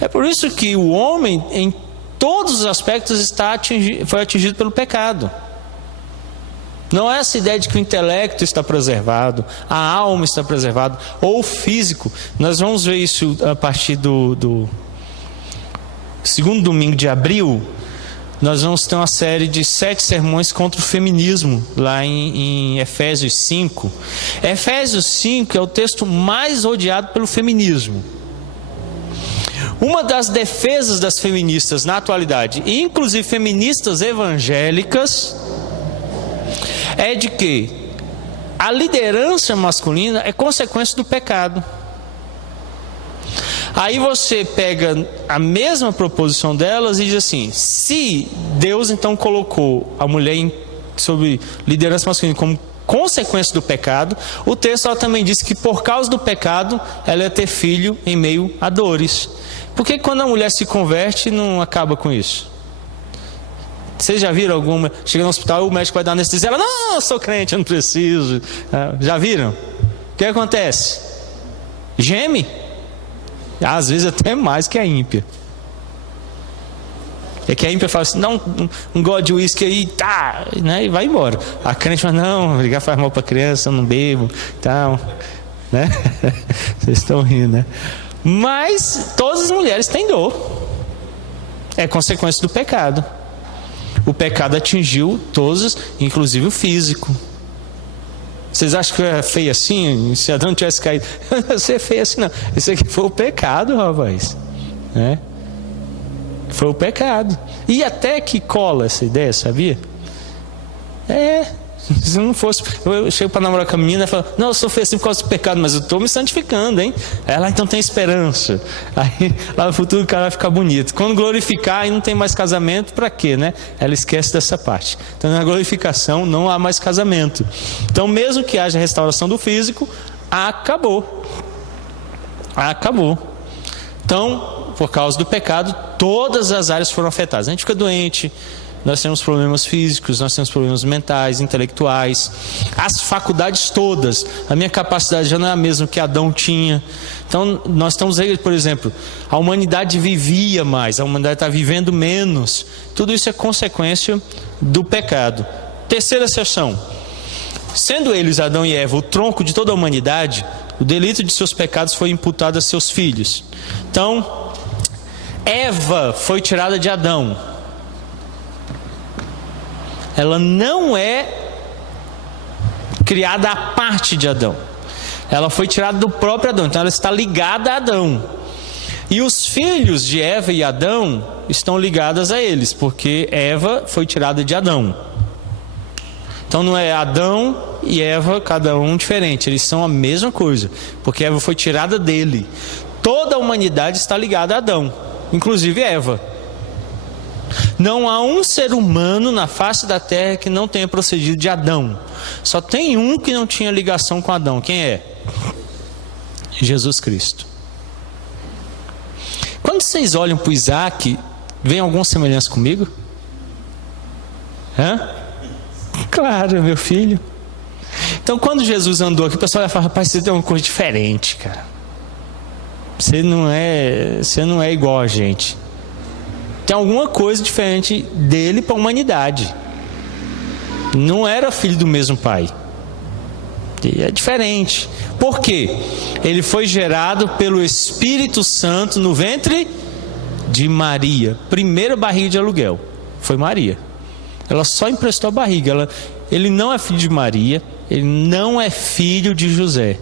É por isso que o homem, em todos os aspectos, foi atingido pelo pecado. Não é essa ideia de que o intelecto está preservado, a alma está preservada, ou o físico. Nós vamos ver isso a partir do segundo domingo de abril. Nós vamos ter uma série de 7 sermões contra o feminismo, lá em Efésios 5. Efésios 5 é o texto mais odiado pelo feminismo. Uma das defesas das feministas na atualidade, inclusive feministas evangélicas, é de que a liderança masculina é consequência do pecado. Aí você pega a mesma proposição delas e diz assim: se Deus então colocou a mulher sob liderança masculina como consequência do pecado, o texto ela também diz que por causa do pecado ela ia ter filho em meio a dores. Por que quando a mulher se converte não acaba com isso? Vocês já viram alguma? Chega no hospital, o médico vai dar anestesia, ela: não, eu sou crente, eu não preciso. Já viram? O que acontece? Geme. Às vezes até mais que a ímpia. É que a ímpia fala assim: não gosto de uísque aí, tá, né? E vai embora. A crente fala: não, ligar faz mal para criança, eu não bebo, tal, né? Vocês estão rindo, né? Mas todas as mulheres têm dor. É consequência do pecado. O pecado atingiu todos, inclusive o físico. Vocês acham que é feio assim? Se Adão tivesse caído, não ser feio assim não. Isso aqui foi o pecado, rapaz. Né? Foi o pecado. E até que cola essa ideia, sabia? Se não fosse, eu chego para namorar com a menina e falo: não, eu sou feio assim por causa do pecado, mas eu estou me santificando, hein? Ela: então tem esperança. Aí lá no futuro o cara vai ficar bonito. Quando glorificar, aí não tem mais casamento, para quê, né? Ela esquece dessa parte. Então na glorificação não há mais casamento. Então mesmo que haja restauração do físico, acabou. Então, por causa do pecado, todas as áreas foram afetadas. A gente fica doente, nós temos problemas físicos, nós temos problemas mentais, intelectuais, as faculdades todas. A minha capacidade já não é a mesma que Adão tinha. Então nós estamos aí, por exemplo, a humanidade vivia mais, a humanidade está vivendo menos. Tudo isso é consequência do pecado. Terceira seção: sendo eles, Adão e Eva, o tronco de toda a humanidade, o delito de seus pecados foi imputado a seus filhos. Então Eva foi tirada de Adão, ela não é criada à parte de Adão. Ela foi tirada do próprio Adão, então ela está ligada a Adão. E os filhos de Eva e Adão estão ligados a eles, porque Eva foi tirada de Adão. Então não é Adão e Eva, cada um diferente, eles são a mesma coisa, porque Eva foi tirada dele. Toda a humanidade está ligada a Adão, inclusive Eva. Não há um ser humano na face da terra que não tenha procedido de Adão. Só tem um que não tinha ligação com Adão. Quem é? Jesus Cristo. Quando vocês olham para o Isaac, vem alguma semelhança comigo? Hã? Claro, meu filho. Então quando Jesus andou aqui, o pessoal ia falar: rapaz, você tem uma coisa diferente, cara. Você não é igual a gente. Tem alguma coisa diferente dele para a humanidade. Não era filho do mesmo pai. E é diferente. Por quê? Ele foi gerado pelo Espírito Santo no ventre de Maria. Primeira barriga de aluguel foi Maria. Ela só emprestou a barriga. Ele não é filho de Maria. Ele não é filho de José.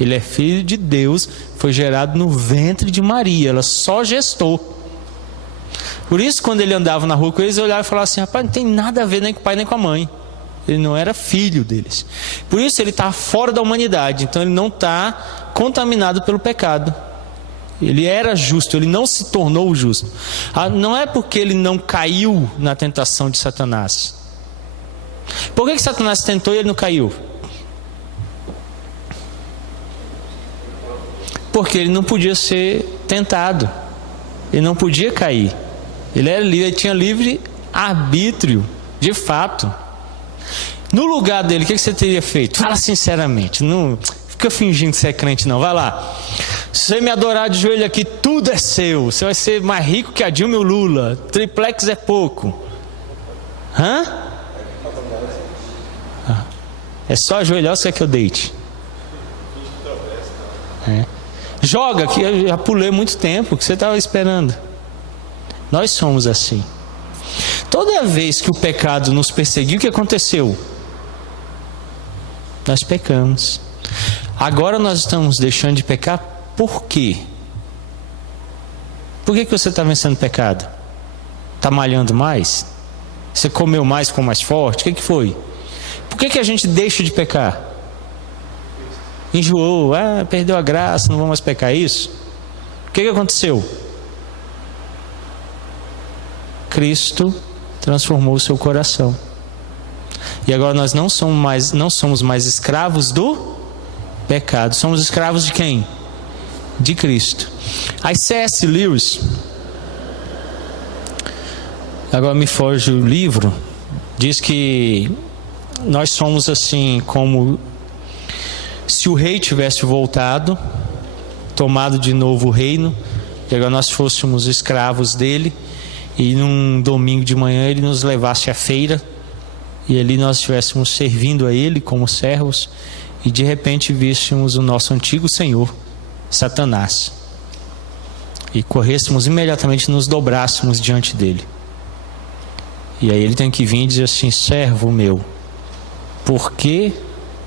Ele é filho de Deus. Foi gerado no ventre de Maria. Ela só gestou. Por isso, quando ele andava na rua com eles, eu olhava e falava assim: rapaz, não tem nada a ver nem com o pai nem com a mãe. Ele não era filho deles. Por isso ele está fora da humanidade. Então ele não está contaminado pelo pecado. Ele era justo, ele não se tornou justo. Não é porque ele não caiu na tentação de Satanás. Por que Satanás tentou e ele não caiu? Porque ele não podia ser tentado. Ele não podia cair. Ele era livre, ele tinha livre arbítrio, de fato. No lugar dele, o que você teria feito? Fala sinceramente, não fica fingindo que você é crente não, vai lá. Se você me adorar de joelho aqui, tudo é seu. Você vai ser mais rico que a Dilma e o Lula. Triplex é pouco. Hã? É só ajoelhar ou você quer que eu deite? É. Joga, que eu já pulei muito tempo, o que você estava esperando? Nós somos assim. Toda vez que o pecado nos perseguiu, o que aconteceu? Nós pecamos. Agora nós estamos deixando de pecar, por quê? Por que você está vencendo o pecado? Está malhando mais? Você comeu mais, ficou mais forte? O que foi? Por que a gente deixa de pecar? Enjoou, perdeu a graça, não vamos mais pecar, isso? O que aconteceu? Cristo transformou o seu coração. E agora nós não somos mais escravos do pecado. Somos escravos de quem? De Cristo. Aí C.S. Lewis, agora me foge o livro, diz que nós somos assim como se o rei tivesse voltado, tomado de novo o reino, e agora nós fôssemos escravos dele, e num domingo de manhã ele nos levasse à feira, e ali nós estivéssemos servindo a ele como servos, e de repente víssemos o nosso antigo senhor, Satanás, e corrêssemos imediatamente, nos dobrássemos diante dele. E aí ele tem que vir e dizer assim: servo meu, por que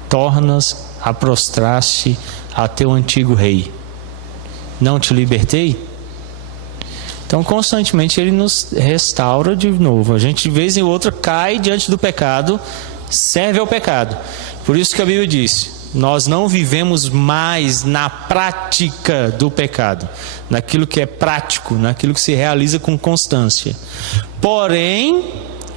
tornas a prostrar-se a teu antigo rei? Não te libertei? Então constantemente ele nos restaura de novo. A gente de vez em outra cai diante do pecado, serve ao pecado. Por isso que a Bíblia diz: nós não vivemos mais na prática do pecado, naquilo que é prático, naquilo que se realiza com constância. Porém,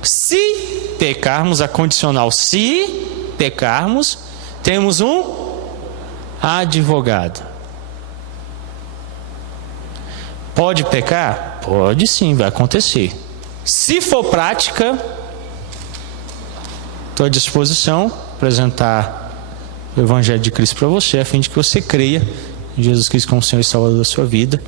se pecarmos, a condicional, se pecarmos, temos um advogado. Pode pecar? Pode sim, vai acontecer. Se for prática, estou à disposição para apresentar o Evangelho de Cristo para você, a fim de que você creia em Jesus Cristo como Senhor e Salvador da sua vida,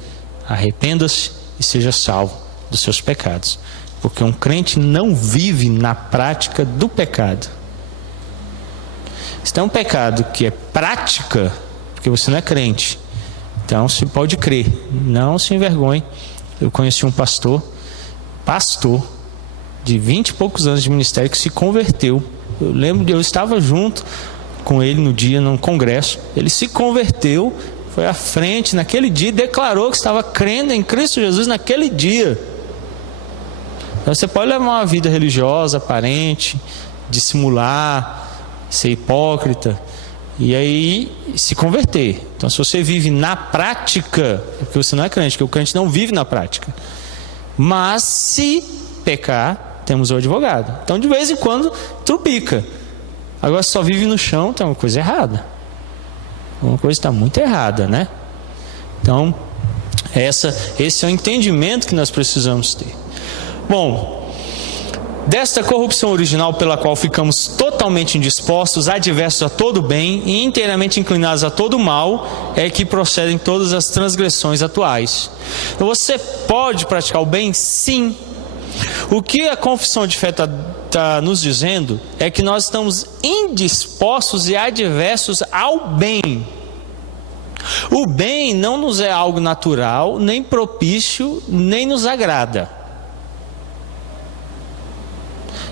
arrependa-se e seja salvo dos seus pecados. Porque um crente não vive na prática do pecado. Se tem um pecado que é prática, porque você não é crente, então você pode crer, não se envergonhe. Eu conheci um pastor, de 20 e poucos anos de ministério, que se converteu. Eu lembro que eu estava junto com ele no dia, num congresso. Ele se converteu, foi à frente naquele dia, declarou que estava crendo em Cristo Jesus naquele dia. Então você pode levar uma vida religiosa, aparente, dissimular, ser hipócrita, e aí se converter. Então se você vive na prática, porque você não é crente, porque o crente não vive na prática. Mas se pecar, temos o advogado. Então de vez em quando trupica. Agora se só vive no chão, tem uma coisa errada. Uma coisa está muito errada, né? Então esse é o entendimento que nós precisamos ter. Bom, desta corrupção original pela qual ficamos totalmente indispostos, adversos a todo bem e inteiramente inclinados a todo mal, é que procedem todas as transgressões atuais. Então, você pode praticar o bem? Sim. O que a confissão de fé está nos dizendo é que nós estamos indispostos e adversos ao bem. O bem não nos é algo natural, nem propício, nem nos agrada.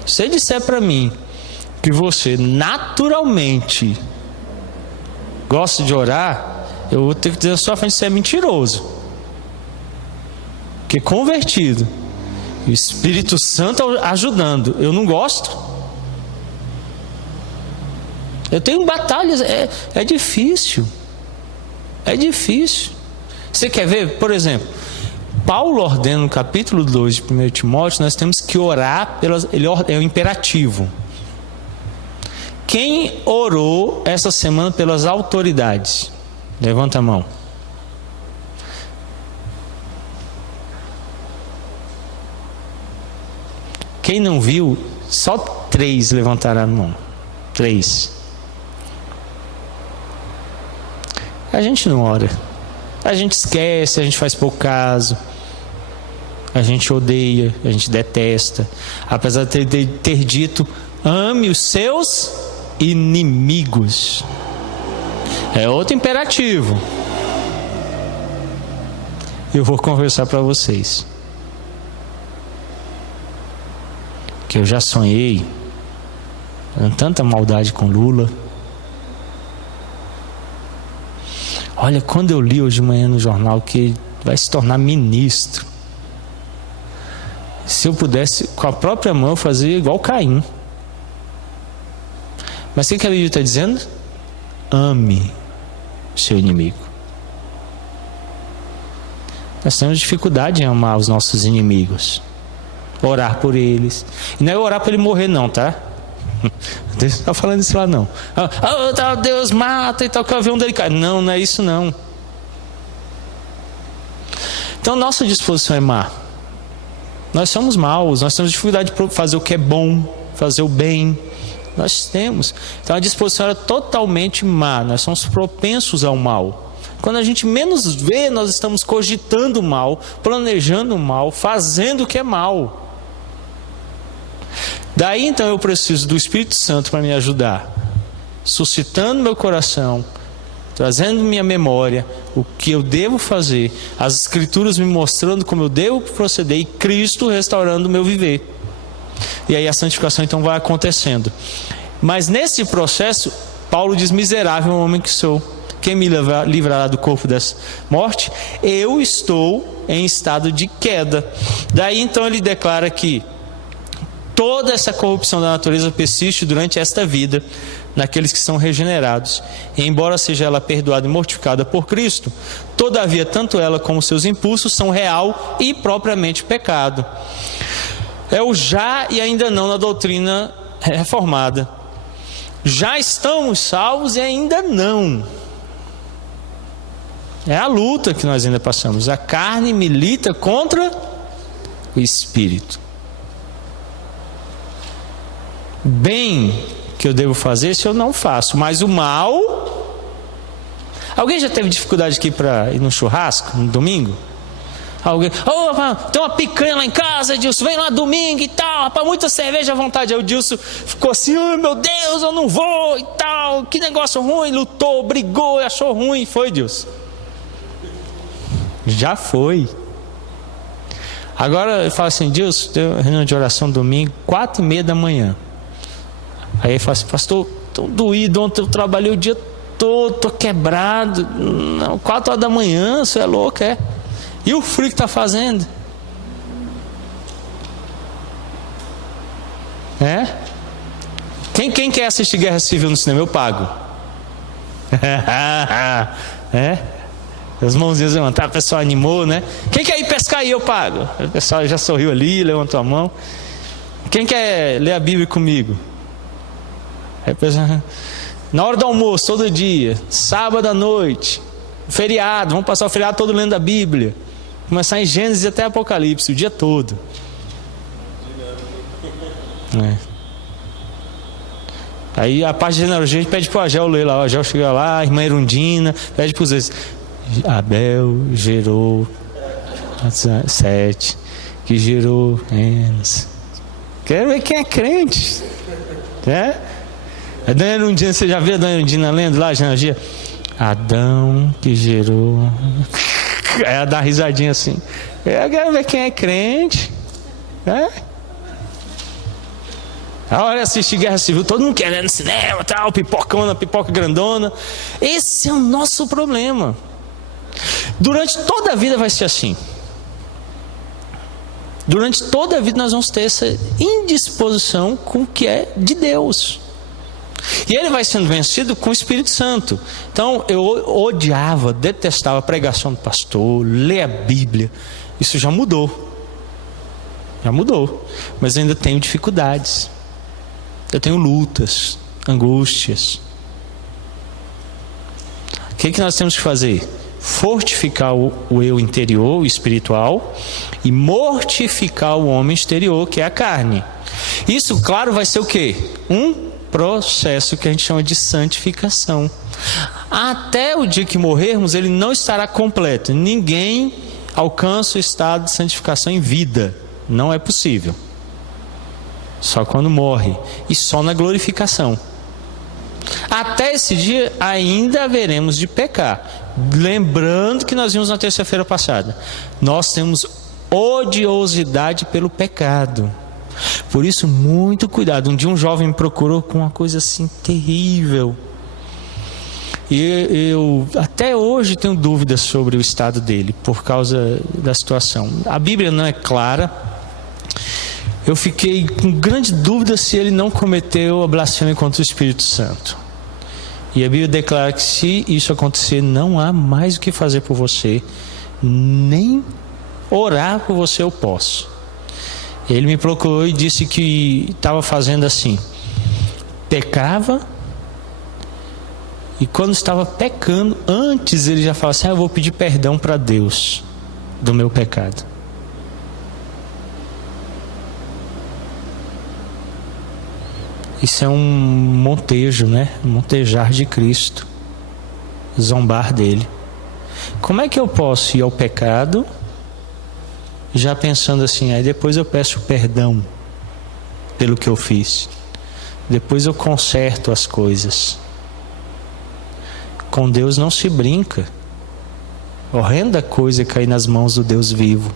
Se você disser para mim que você naturalmente gosta de orar, eu vou ter que dizer à sua frente que você é mentiroso. Porque convertido, o Espírito Santo ajudando, eu não gosto. Eu tenho batalhas, é difícil. É difícil. Você quer ver, por exemplo, Paulo ordena no capítulo 2 de 1 Timóteo, nós temos que orar, é o imperativo. Quem orou essa semana pelas autoridades? Levanta a mão. Quem não viu, só 3 levantaram a mão. 3. A gente não ora. A gente esquece, a gente faz pouco caso. A gente odeia, a gente detesta. Apesar de ter dito, ame os seus inimigos. É outro imperativo. Eu vou conversar para vocês. Que eu já sonhei com tanta maldade com Lula. Olha, quando eu li hoje de manhã no jornal que ele vai se tornar ministro. Se eu pudesse, com a própria mão, fazer igual Caim. Mas o que a Bíblia está dizendo? Ame seu inimigo. Nós temos dificuldade em amar os nossos inimigos. Orar por eles. E não é orar para ele morrer não, tá? Deus não está falando isso lá não. Deus mata e tal, que o avião dele cai. Não, não é isso não. Então nossa disposição é má. Nós somos maus, nós temos dificuldade de fazer o que é bom, fazer o bem. Nós temos. Então a disposição era totalmente má. Nós somos propensos ao mal. Quando a gente menos vê, nós estamos cogitando o mal, planejando o mal, fazendo o que é mal. Daí então eu preciso do Espírito Santo para me ajudar, suscitando meu coração, trazendo minha memória o que eu devo fazer, as Escrituras me mostrando como eu devo proceder e Cristo restaurando o meu viver. E aí a santificação então vai acontecendo. Mas nesse processo, Paulo diz: miserável homem que sou, quem me livrará do corpo dessa morte? Eu estou em estado de queda. Daí então ele declara que toda essa corrupção da natureza persiste durante esta vida, naqueles que são regenerados. E embora seja ela perdoada e mortificada por Cristo, todavia tanto ela como seus impulsos são real e propriamente pecado. É o já e ainda não na doutrina reformada. Já estamos salvos e ainda não. É a luta que nós ainda passamos. A carne milita contra o Espírito. Bem que eu devo fazer, se eu não faço, mas o mal. Alguém já teve dificuldade aqui para ir no churrasco no domingo? Alguém, tem uma picanha lá em casa, Edilson, vem lá domingo e tal, rapaz, muita cerveja à vontade. Aí o Edilson ficou assim, meu Deus, eu não vou e tal, que negócio ruim, lutou, brigou, achou ruim. Foi, Edilson? Já foi. Agora eu falo assim, Deus, tem uma reunião de oração domingo, 4h30 da manhã. Aí ele fala assim, pastor, tô doído, ontem eu trabalhei o dia todo, tô quebrado. Não, 4 horas da manhã, você é louco, é? E o frio que tá fazendo? É? Quem quer assistir Guerra Civil no cinema? Eu pago. É? As mãozinhas levantaram, o pessoal animou, né? Quem quer ir pescar aí? Eu pago. O pessoal já sorriu ali, levantou a mão. Quem quer ler a Bíblia comigo? Aí, pessoal, na hora do almoço, todo dia, sábado à noite, feriado, vamos passar o feriado todo lendo a Bíblia. Começar em Gênesis até Apocalipse, o dia todo. Aí a parte de genealogia a gente pede para o Agel ler lá. O Agel chega lá, a irmã Erundina, pede para os dois. Abel gerou Sete, que gerou Enos. Quero ver quem é crente. A dona Erundina, você já viu a dona Erundina lendo lá a genealogia? Adão que gerou. Aí ela dá uma risadinha assim. Eu quero ver quem é crente. A hora de assistir Guerra Civil, todo mundo querendo cinema, tal, pipocona, pipoca grandona. Esse é o nosso problema. Durante toda a vida vai ser assim. Durante toda a vida nós vamos ter essa indisposição com o que é de Deus. E ele vai sendo vencido com o Espírito Santo. Então eu odiava, detestava a pregação do pastor, ler a Bíblia. Isso já mudou. Já mudou. Mas eu ainda tenho dificuldades. Eu tenho lutas, angústias. O que nós temos que fazer? Fortificar o eu interior, o espiritual, e mortificar o homem exterior, que é a carne. Isso, claro, vai ser o quê? Um processo que a gente chama de santificação. Até o dia que morrermos, ele não estará completo. Ninguém alcança o estado de santificação em vida. Não é possível. Só quando morre. E só na glorificação. Até esse dia ainda haveremos de pecar. Lembrando que nós vimos na terça-feira passada, nós temos odiosidade pelo pecado. Por isso, muito cuidado. Um dia um jovem me procurou com uma coisa assim terrível. E eu até hoje tenho dúvidas sobre o estado dele, por causa da situação. A Bíblia não é clara. Eu fiquei com grande dúvida se ele não cometeu a blasfêmia contra o Espírito Santo. E a Bíblia declara que se isso acontecer, não há mais o que fazer por você, nem orar por você eu posso. Ele me procurou e disse que estava fazendo assim, pecava, e quando estava pecando, antes ele já falava assim, eu vou pedir perdão para Deus do meu pecado. Isso é um montejo, né? Montejar de Cristo. Zombar dele. Como é que eu posso ir ao pecado já pensando assim, aí depois eu peço perdão pelo que eu fiz. Depois eu conserto as coisas. Com Deus não se brinca. Horrenda coisa é cair nas mãos do Deus vivo.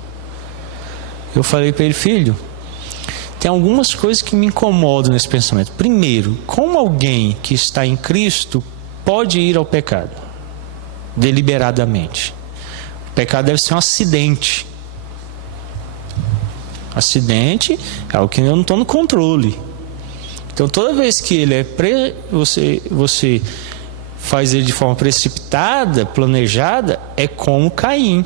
Eu falei para ele, filho, tem algumas coisas que me incomodam nesse pensamento. Primeiro, como alguém que está em Cristo pode ir ao pecado? Deliberadamente. O pecado deve ser um acidente. Acidente é algo que eu não estou no controle. Então toda vez que ele é você faz ele de forma precipitada, planejada, é como Caim.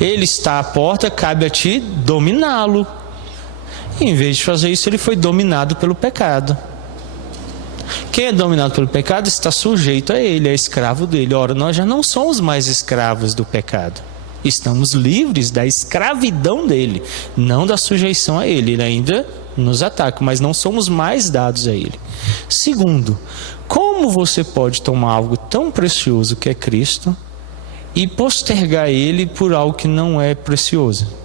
Ele está à porta, cabe a ti dominá-lo. E em vez de fazer isso, ele foi dominado pelo pecado. Quem é dominado pelo pecado está sujeito a ele, é escravo dele. Ora, nós já não somos mais escravos do pecado. Estamos livres da escravidão dele, não da sujeição a ele. Ele ainda nos ataca, mas não somos mais dados a ele. Segundo, como você pode tomar algo tão precioso que é Cristo e postergar ele por algo que não é precioso?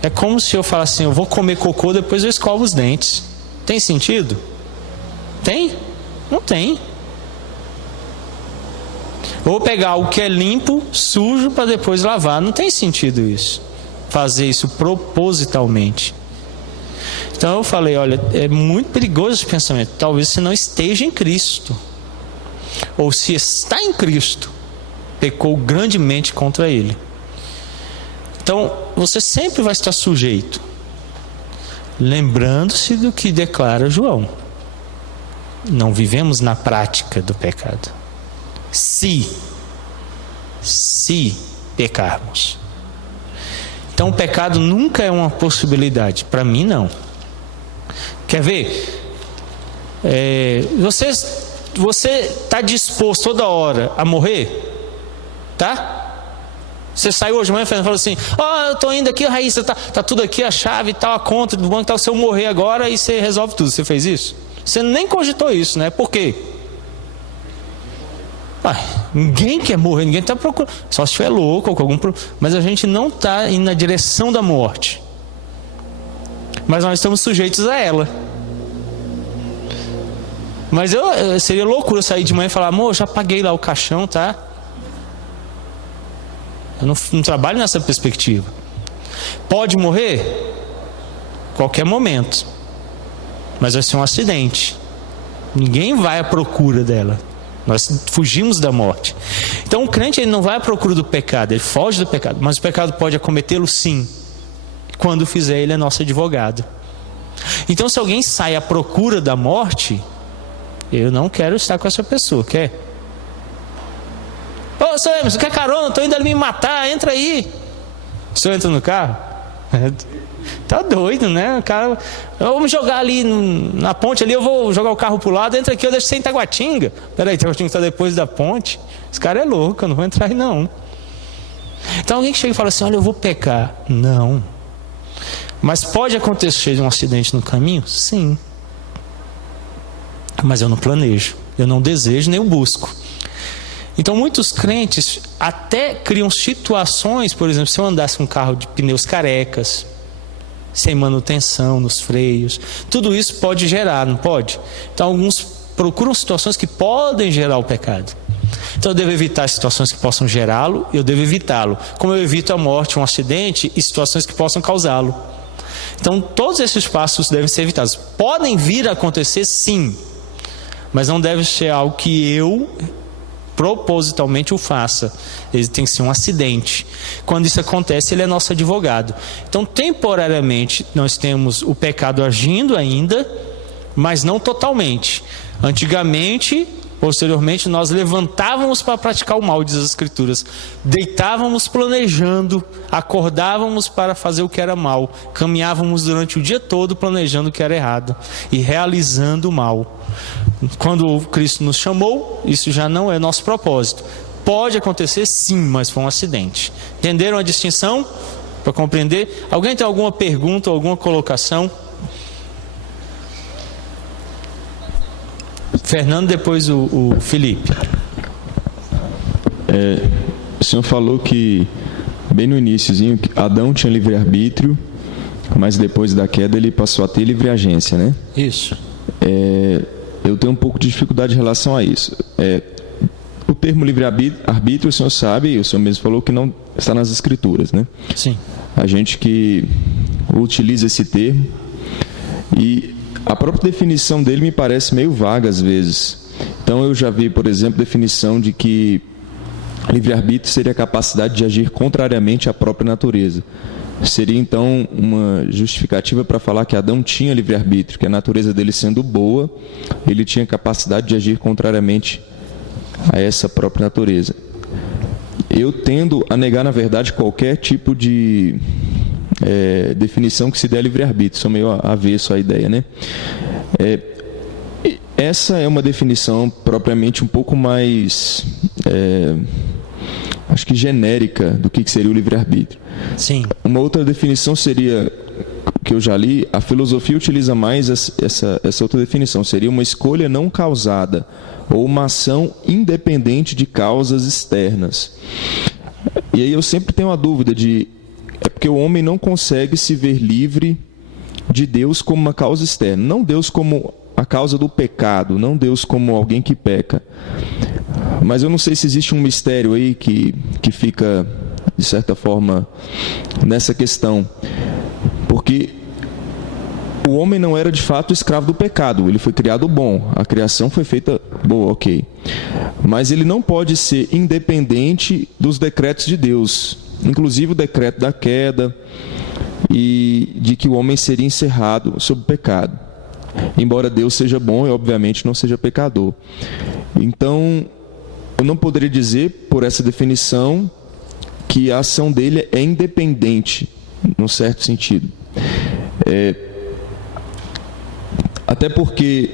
É como se eu falasse assim, eu vou comer cocô, depois eu escovo os dentes. Tem sentido? Tem? Não tem. Ou pegar algo que é limpo, sujo, para depois lavar. Não tem sentido isso. Fazer isso propositalmente. Então eu falei, olha, é muito perigoso esse pensamento. Talvez você não esteja em Cristo. Ou se está em Cristo, pecou grandemente contra Ele. Então, você sempre vai estar sujeito. Lembrando-se do que declara João. Não vivemos na prática do pecado. Se pecarmos. Então o pecado nunca é uma possibilidade. Para mim não. Quer ver? Você está disposto toda hora a morrer? Tá? Você saiu hoje de manhã e falou assim: eu estou indo aqui, Raíssa, tá tudo aqui, a chave e tal, a conta do banco e tal, se eu morrer agora, e você resolve tudo. Você fez isso? Você nem cogitou isso, né? Por quê? Ninguém quer morrer, ninguém está procurando. Só se estiver louco ou com algum problema. Mas a gente não está indo na direção da morte. Mas nós estamos sujeitos a ela. Mas seria loucura sair de manhã e falar: amor, já paguei lá o caixão, tá? Eu não trabalho nessa perspectiva. Pode morrer? Qualquer momento. Mas vai ser um acidente. Ninguém vai à procura dela. Nós fugimos da morte. Então o crente, ele não vai à procura do pecado, ele foge do pecado. Mas o pecado pode acometê-lo sim. Quando fizer, ele é nosso advogado. Então se alguém sai à procura da morte, eu não quero estar com essa pessoa, quer? Ô, senhor Emerson, quer carona? Estou indo ali me matar, entra aí. O senhor entra no carro? Tá doido, né? O cara, eu vou me jogar ali na ponte ali, eu vou jogar o carro pro lado, entra aqui, eu deixo você em Taguatinga. Peraí, Taguatinga está depois da ponte. Esse cara é louco, eu não vou entrar aí não. Então alguém que chega e fala assim: olha, eu vou pecar. Não. Mas pode acontecer um acidente no caminho? Sim. Mas eu não planejo, eu não desejo, nem eu busco. Então muitos crentes até criam situações, por exemplo, se eu andasse com um carro de pneus carecas, sem manutenção nos freios, tudo isso pode gerar, não pode? Então alguns procuram situações que podem gerar o pecado. Então eu devo evitar situações que possam gerá-lo, eu devo evitá-lo. Como eu evito a morte, um acidente e situações que possam causá-lo. Então todos esses passos devem ser evitados. Podem vir a acontecer sim, mas não deve ser algo que eu propositalmente o faça. Ele tem que ser um acidente. Quando isso acontece, ele é nosso advogado. Então temporariamente nós temos o pecado agindo ainda, mas não totalmente. Antigamente, posteriormente, nós levantávamos para praticar o mal, diz as Escrituras. Deitávamos planejando, acordávamos para fazer o que era mal, caminhávamos durante o dia todo planejando o que era errado e realizando o mal. Quando Cristo nos chamou, isso já não é nosso propósito. Pode acontecer sim, mas foi um acidente. Entenderam a distinção? Para compreender? Alguém tem alguma pergunta, alguma colocação? Fernando, depois o Felipe. O senhor falou que, bem no iniciozinho, que Adão tinha livre-arbítrio, mas depois da queda ele passou a ter livre-agência, né? Isso. Eu tenho um pouco de dificuldade em relação a isso. O termo livre-arbítrio, o senhor sabe, o senhor mesmo falou que não está nas Escrituras, né? Sim. A gente que utiliza esse termo, e a própria definição dele me parece meio vaga às vezes. Então eu já vi, por exemplo, definição de que livre-arbítrio seria a capacidade de agir contrariamente à própria natureza. Seria então uma justificativa para falar que Adão tinha livre-arbítrio, que a natureza dele sendo boa, ele tinha capacidade de agir contrariamente a essa própria natureza. Eu tendo a negar, na verdade, qualquer tipo de definição que se dê a livre-arbítrio, sou meio avesso à ideia, né? Essa é uma definição propriamente um pouco mais, acho que genérica do que seria o livre-arbítrio. Sim. Uma outra definição seria, que eu já li, a filosofia utiliza mais essa outra definição, seria uma escolha não causada, ou uma ação independente de causas externas. E aí eu sempre tenho a dúvida é porque o homem não consegue se ver livre de Deus como uma causa externa, não Deus como a causa do pecado, não Deus como alguém que peca, Mas eu não sei se existe um mistério aí que fica, de certa forma, nessa questão. Porque o homem não era de fato escravo do pecado, ele foi criado bom, a criação foi feita boa, ok. Mas ele não pode ser independente dos decretos de Deus, inclusive o decreto da queda e de que o homem seria encerrado sob o pecado. Embora Deus seja bom e obviamente não seja pecador. Então, eu não poderia dizer, por essa definição, que a ação dele é independente, num certo sentido. Até porque,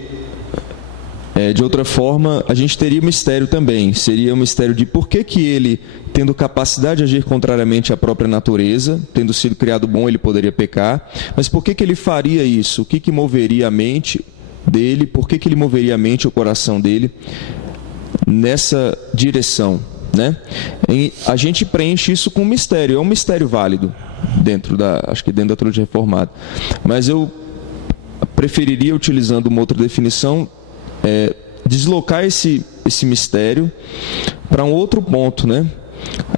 de outra forma, a gente teria um mistério também. Seria um mistério de por que ele, tendo capacidade de agir contrariamente à própria natureza, tendo sido criado bom, ele poderia pecar. Mas por que ele faria isso? O que moveria a mente dele? Por que ele moveria a mente e o coração dele nessa direção, né? A gente preenche isso com um mistério. É um mistério válido acho que dentro da teologia reformada. Mas eu preferiria, utilizando uma outra definição, deslocar esse mistério para um outro ponto, né?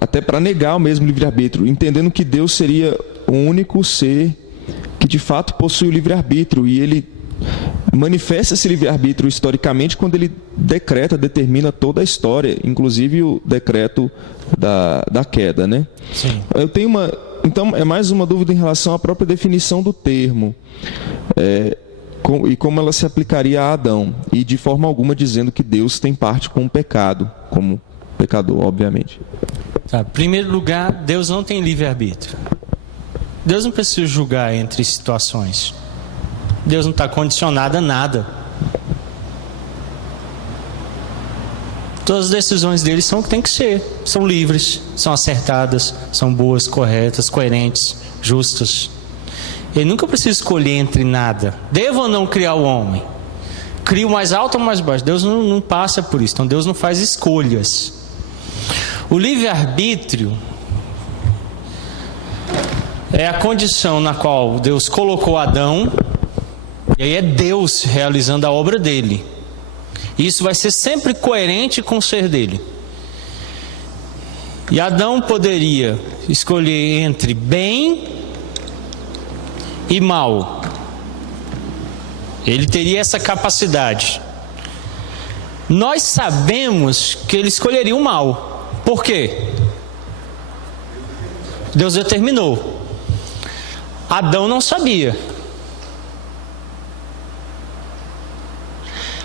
Até para negar o mesmo livre-arbítrio, entendendo que Deus seria o único ser que de fato possui o livre-arbítrio, e ele manifesta esse livre-arbítrio historicamente quando ele determina toda a história, inclusive o decreto da queda, né? Sim. Então, é mais uma dúvida em relação à própria definição do termo, e como ela se aplicaria a Adão, e de forma alguma dizendo que Deus tem parte com o pecado, como pecador, obviamente. Tá, em primeiro lugar, Deus não tem livre-arbítrio. Deus não precisa julgar entre situações. Deus não está condicionado a nada. Todas as decisões dele são o que tem que ser. São livres, são acertadas, são boas, corretas, coerentes, justas. Ele nunca precisa escolher entre nada. Devo ou não criar o homem? Cria o mais alto ou o mais baixo? Deus não passa por isso. Então Deus não faz escolhas. O livre-arbítrio é a condição na qual Deus colocou Adão, e aí é Deus realizando a obra dele. E isso vai ser sempre coerente com o ser dele. E Adão poderia escolher entre bem e mal. Ele teria essa capacidade. Nós sabemos que ele escolheria o mal. Por quê? Deus determinou. Adão não sabia.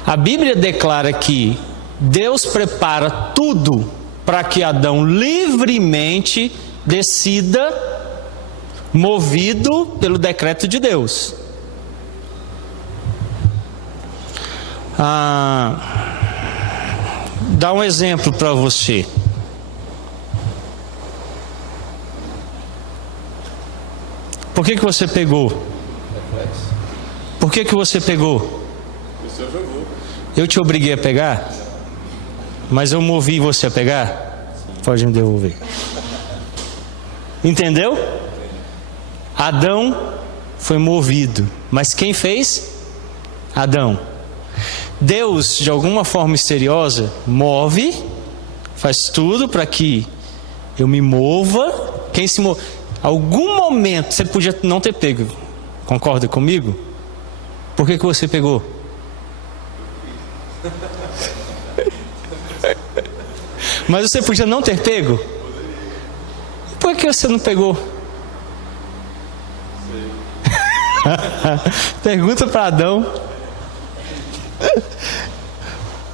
A Bíblia declara que Deus prepara tudo para que Adão livremente decida, movido pelo decreto de Deus. Dá um exemplo para você. Por que você pegou? Por que você pegou? O senhor jogou. Eu te obriguei a pegar? Mas eu movi você a pegar? Pode me devolver. Entendeu? Adão foi movido. Mas quem fez? Adão. Deus, de alguma forma misteriosa, move, faz tudo para que eu me mova. Quem se move? Algum momento você podia não ter pego. Concorda comigo? Por que você pegou? Mas você podia não ter pego? Por que você não pegou? Pergunta para Adão.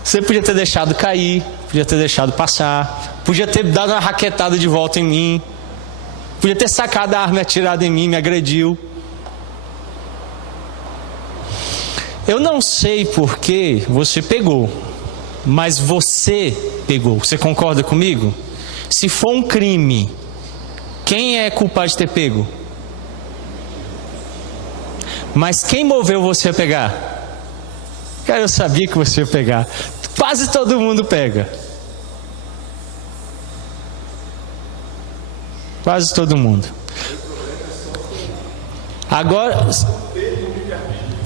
Você podia ter deixado cair, podia ter deixado passar, podia ter dado uma raquetada de volta em mim, podia ter sacado a arma e atirado em mim, me agrediu. Eu não sei por que você pegou, mas você pegou. Você concorda comigo? Se for um crime, quem é culpado de ter pego? Mas quem moveu você a pegar? Cara, eu sabia que você ia pegar. Quase todo mundo pega. Quase todo mundo. Agora,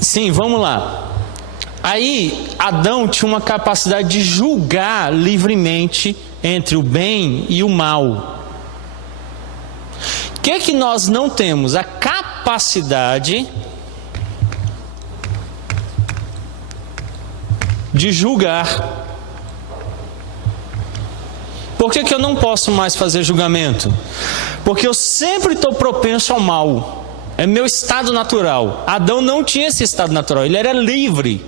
sim, vamos lá. Aí Adão tinha uma capacidade de julgar livremente entre o bem e o mal. O que nós não temos? A capacidade de julgar. Por que eu não posso mais fazer julgamento? Porque eu sempre estou propenso ao mal. É meu estado natural. Adão não tinha esse estado natural, ele era livre.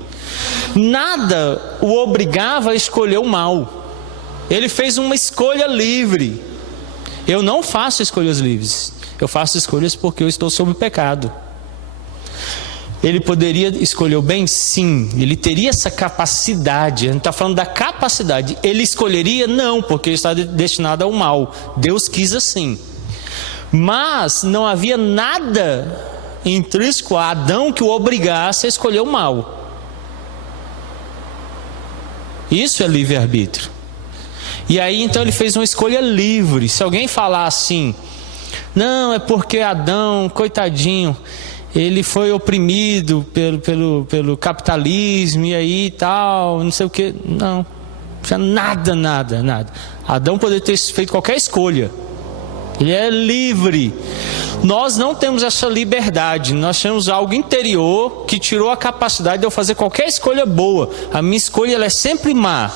Nada o obrigava a escolher o mal. Ele fez uma escolha livre. Eu não faço escolhas livres. Eu faço escolhas porque eu estou sob o pecado. Ele poderia escolher o bem? Sim. Ele teria essa capacidade. A gente está falando da capacidade. Ele escolheria? Não, porque ele está destinado ao mal. Deus quis assim. Mas não havia nada intrínseco a Adão que o obrigasse a escolher o mal. Isso é livre-arbítrio. E aí então ele fez uma escolha livre. Se alguém falar assim, não, é porque Adão, coitadinho, ele foi oprimido pelo capitalismo e aí tal, não sei o que. Não, nada. Adão poderia ter feito qualquer escolha. Ele é livre. Nós não temos essa liberdade. Nós temos algo interior que tirou a capacidade de eu fazer qualquer escolha boa. A minha escolha ela é sempre má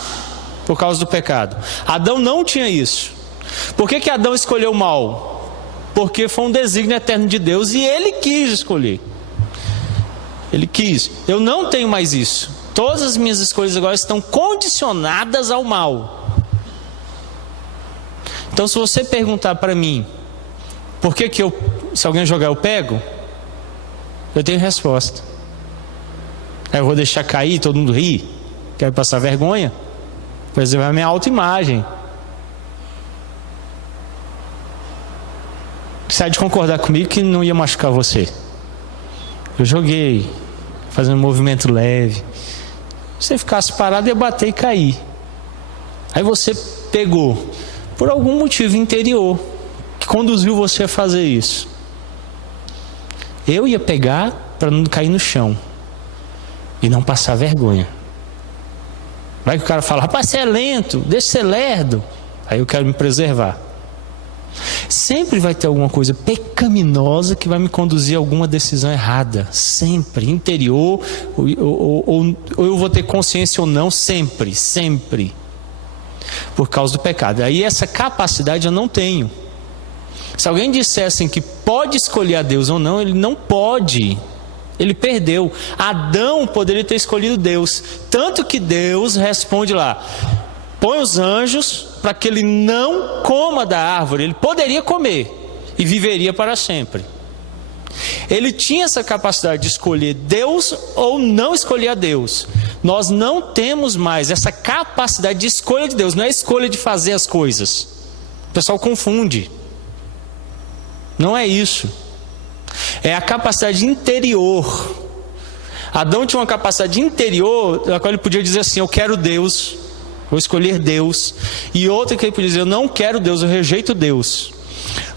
por causa do pecado. Adão não tinha isso. Por que Adão escolheu o mal? Porque foi um desígnio eterno de Deus e ele quis escolher. Ele quis. Eu não tenho mais isso. Todas as minhas escolhas agora estão condicionadas ao mal. Então, se você perguntar para mim, por que se alguém jogar eu pego? Eu tenho resposta. Eu vou deixar cair, todo mundo rir? Quero passar vergonha? Preservar minha autoimagem. Sai de concordar comigo que não ia machucar você. Eu joguei, fazendo um movimento leve. Se você ficasse parado, ia bater e cair. Aí você pegou. Por algum motivo interior que conduziu você a fazer isso. Eu ia pegar para não cair no chão e não passar vergonha. Vai que o cara fala, rapaz, você é lento, deixa de ser lerdo. Aí eu quero me preservar. Sempre vai ter alguma coisa pecaminosa que vai me conduzir a alguma decisão errada. Sempre, interior, ou eu vou ter consciência ou não, sempre. Por causa do pecado. Aí essa capacidade eu não tenho. Se alguém dissesse que pode escolher a Deus ou não, ele não pode. Ele perdeu. Adão poderia ter escolhido Deus. Tanto que Deus responde lá, põe os anjos para que ele não coma da árvore. Ele poderia comer e viveria para sempre. Ele tinha essa capacidade de escolher Deus ou não escolher a Deus. Nós não temos mais essa capacidade de escolha de Deus. Não é a escolha de fazer as coisas. O pessoal confunde. Não é isso. É a capacidade interior. Adão tinha uma capacidade interior na qual ele podia dizer assim, eu quero Deus, vou escolher Deus. E outra que ele podia dizer, eu não quero Deus, eu rejeito Deus.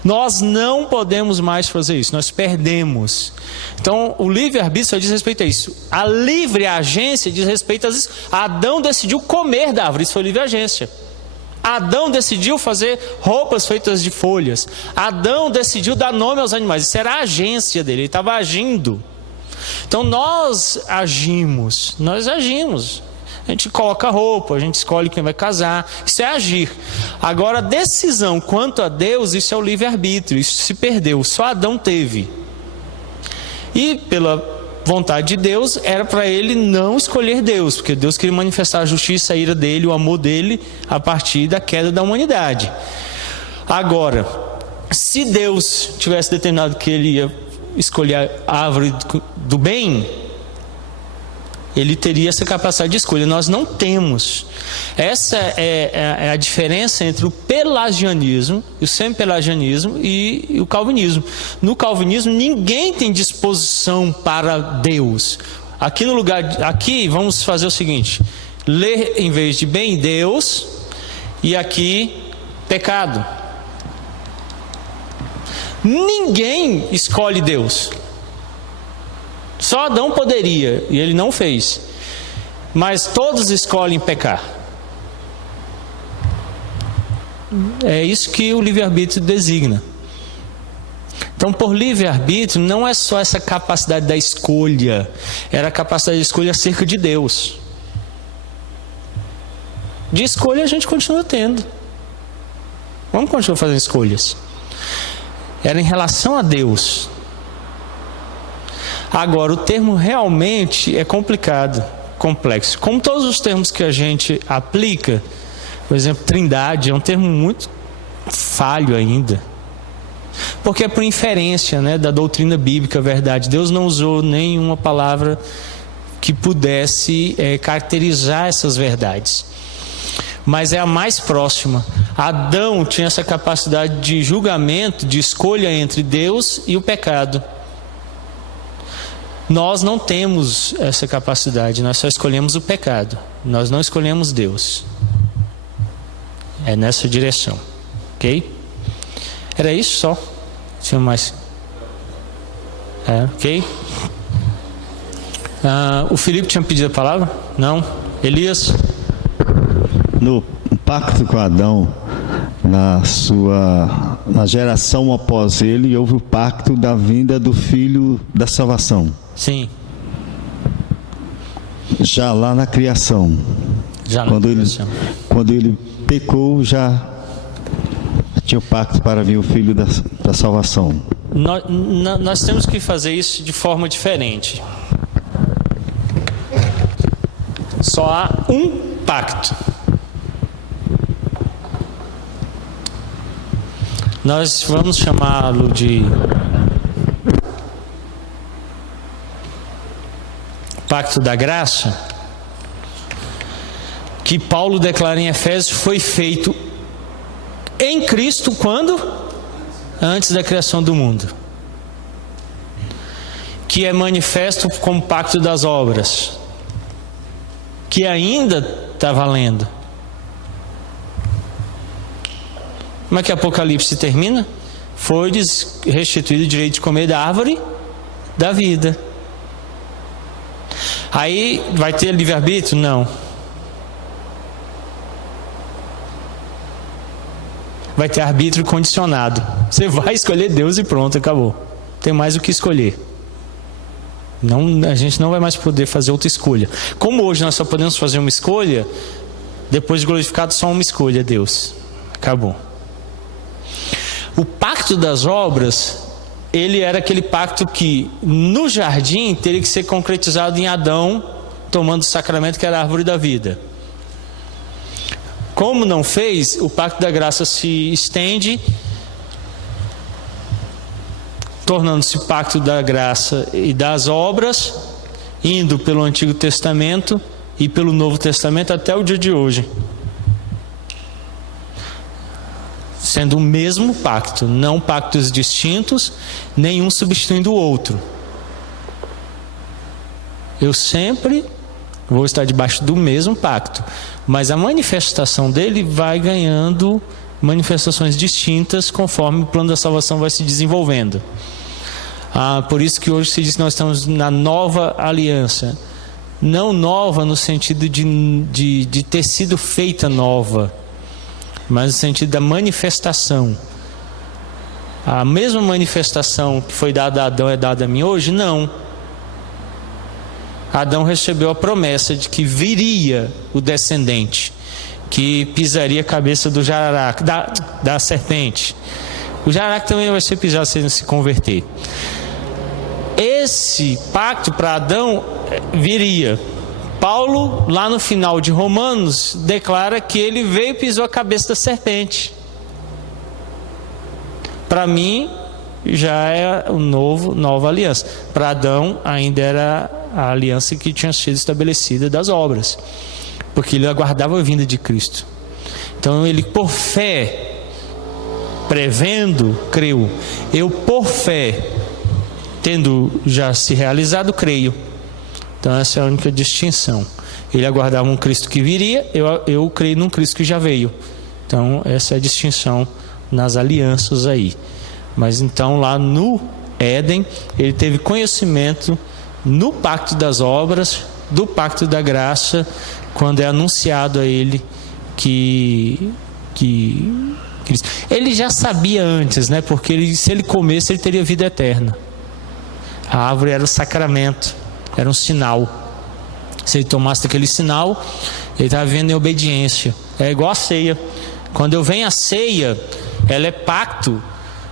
Nós não podemos mais fazer isso, nós perdemos. Então o livre-arbítrio só diz respeito a isso. A livre agência diz respeito a isso. Adão decidiu comer da árvore, isso foi livre agência. Adão decidiu fazer roupas feitas de folhas. Adão decidiu dar nome aos animais, isso era a agência dele, ele estava agindo. Então nós agimos. A gente coloca roupa, a gente escolhe quem vai casar, isso é agir. Agora a decisão quanto a Deus, isso é o livre-arbítrio, isso se perdeu, só Adão teve. E pela vontade de Deus, era para ele não escolher Deus, porque Deus queria manifestar a justiça, a ira dele, o amor dele, a partir da queda da humanidade. Agora, se Deus tivesse determinado que ele ia escolher a árvore do bem, ele teria essa capacidade de escolha. Nós não temos. Essa é a diferença entre o pelagianismo, o semi-pelagianismo e o calvinismo. No calvinismo, ninguém tem disposição para Deus. Aqui vamos fazer o seguinte: ler em vez de bem, Deus, e aqui pecado. Ninguém escolhe Deus. Só Adão poderia, e ele não fez. mas todos escolhem pecar. É isso que o livre-arbítrio designa. Então, por livre-arbítrio, não é só essa capacidade da escolha, era a capacidade de escolha acerca de Deus. De escolha a gente continua tendo. Vamos continuar fazendo escolhas. Era em relação a Deus. Agora, o termo realmente é complicado, complexo. Como todos os termos que a gente aplica, por exemplo, trindade é um termo muito falho ainda. Porque é por inferência, né, da doutrina bíblica, verdade. Deus não usou nenhuma palavra que pudesse caracterizar essas verdades. Mas é a mais próxima. Adão tinha essa capacidade de julgamento, de escolha entre Deus e o pecado. Nós não temos essa capacidade, nós só escolhemos o pecado. Nós não escolhemos Deus. É nessa direção. Ok? Era isso só? Tinha mais? Ok? O Felipe tinha pedido a palavra? Não? Elias? No pacto com Adão, na geração após ele, houve o pacto da vinda do Filho da salvação. Sim. Já lá na criação. Já na criação. Quando ele pecou, já tinha o pacto para vir o Filho da salvação. Nós temos que fazer isso de forma diferente. Só há um pacto. Nós vamos chamá-lo de Pacto da Graça, que Paulo declara em Efésios, foi feito em Cristo quando? Antes da criação do mundo. Que é manifesto como pacto das obras, que ainda está valendo. Como é que Apocalipse termina? Foi restituído o direito de comer da árvore da vida. Aí vai ter livre-arbítrio? Não. Vai ter arbítrio condicionado. Você vai escolher Deus e pronto, acabou. Tem mais o que escolher. Não, a gente não vai mais poder fazer outra escolha. Como hoje nós só podemos fazer uma escolha, depois de glorificado, só uma escolha, Deus. Acabou. O pacto das obras, ele era aquele pacto que no jardim teria que ser concretizado em Adão, tomando o sacramento que era a árvore da vida. Como não fez, o pacto da graça se estende, tornando-se pacto da graça e das obras, indo pelo Antigo Testamento e pelo Novo Testamento até o dia de hoje. Sendo o mesmo pacto, não pactos distintos, nenhum substituindo o outro. Eu sempre vou estar debaixo do mesmo pacto, mas a manifestação dele vai ganhando manifestações distintas conforme o plano da salvação vai se desenvolvendo. Por isso que hoje se diz que nós estamos na nova aliança. Não nova no sentido de ter sido feita nova, mas no sentido da manifestação. A mesma manifestação que foi dada a Adão é dada a mim hoje? Não. Adão recebeu a promessa de que viria o descendente, que pisaria a cabeça do jararaca, da serpente. O jararaca também vai ser pisado se ele se converter. Esse pacto para Adão viria. Paulo, lá no final de Romanos, declara que ele veio e pisou a cabeça da serpente. Para mim, já é nova aliança. Para Adão, ainda era a aliança que tinha sido estabelecida das obras, porque ele aguardava a vinda de Cristo. Então ele, por fé, prevendo, creu. Eu, por fé, tendo já se realizado, creio. Então essa é a única distinção. Ele aguardava um Cristo que viria, eu creio num Cristo que já veio. Então essa é a distinção nas alianças aí. Mas então lá no Éden, ele teve conhecimento no pacto das obras do pacto da graça, quando é anunciado a ele que ele já sabia antes, né? Porque se ele comesse, ele teria vida eterna. A árvore era o sacramento, era um sinal. Se ele tomasse daquele sinal, ele estava vivendo em obediência. É igual a ceia. Quando eu venho a ceia, ela é pacto,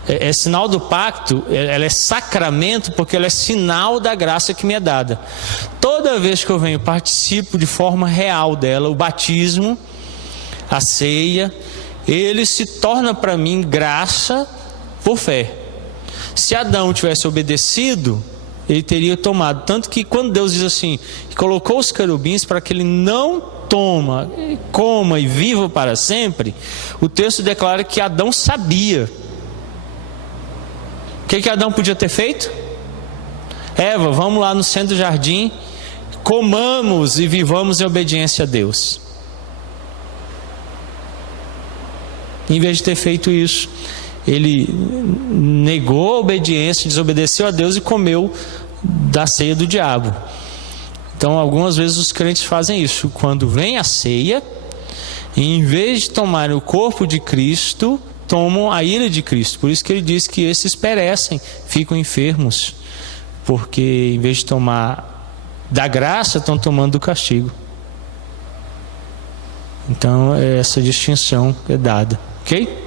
é sinal do pacto, ela é sacramento, porque ela é sinal da graça que me é dada. Toda vez que eu venho, participo de forma real dela. O batismo, a ceia, ele se torna para mim graça por fé. Se Adão tivesse obedecido, ele teria tomado. Tanto que quando Deus diz assim, colocou os querubins para que ele não coma e viva para sempre, o texto declara que Adão sabia. O que Adão podia ter feito? Eva, vamos lá no centro do jardim, comamos e vivamos em obediência a Deus. Em vez de ter feito isso, ele negou a obediência, desobedeceu a Deus e comeu da ceia do diabo. Então, algumas vezes os crentes fazem isso. Quando vem a ceia, em vez de tomarem o corpo de Cristo, tomam a ira de Cristo. Por isso que ele diz que esses perecem, ficam enfermos, porque em vez de tomar da graça, estão tomando do castigo. Então, essa distinção é dada. Ok?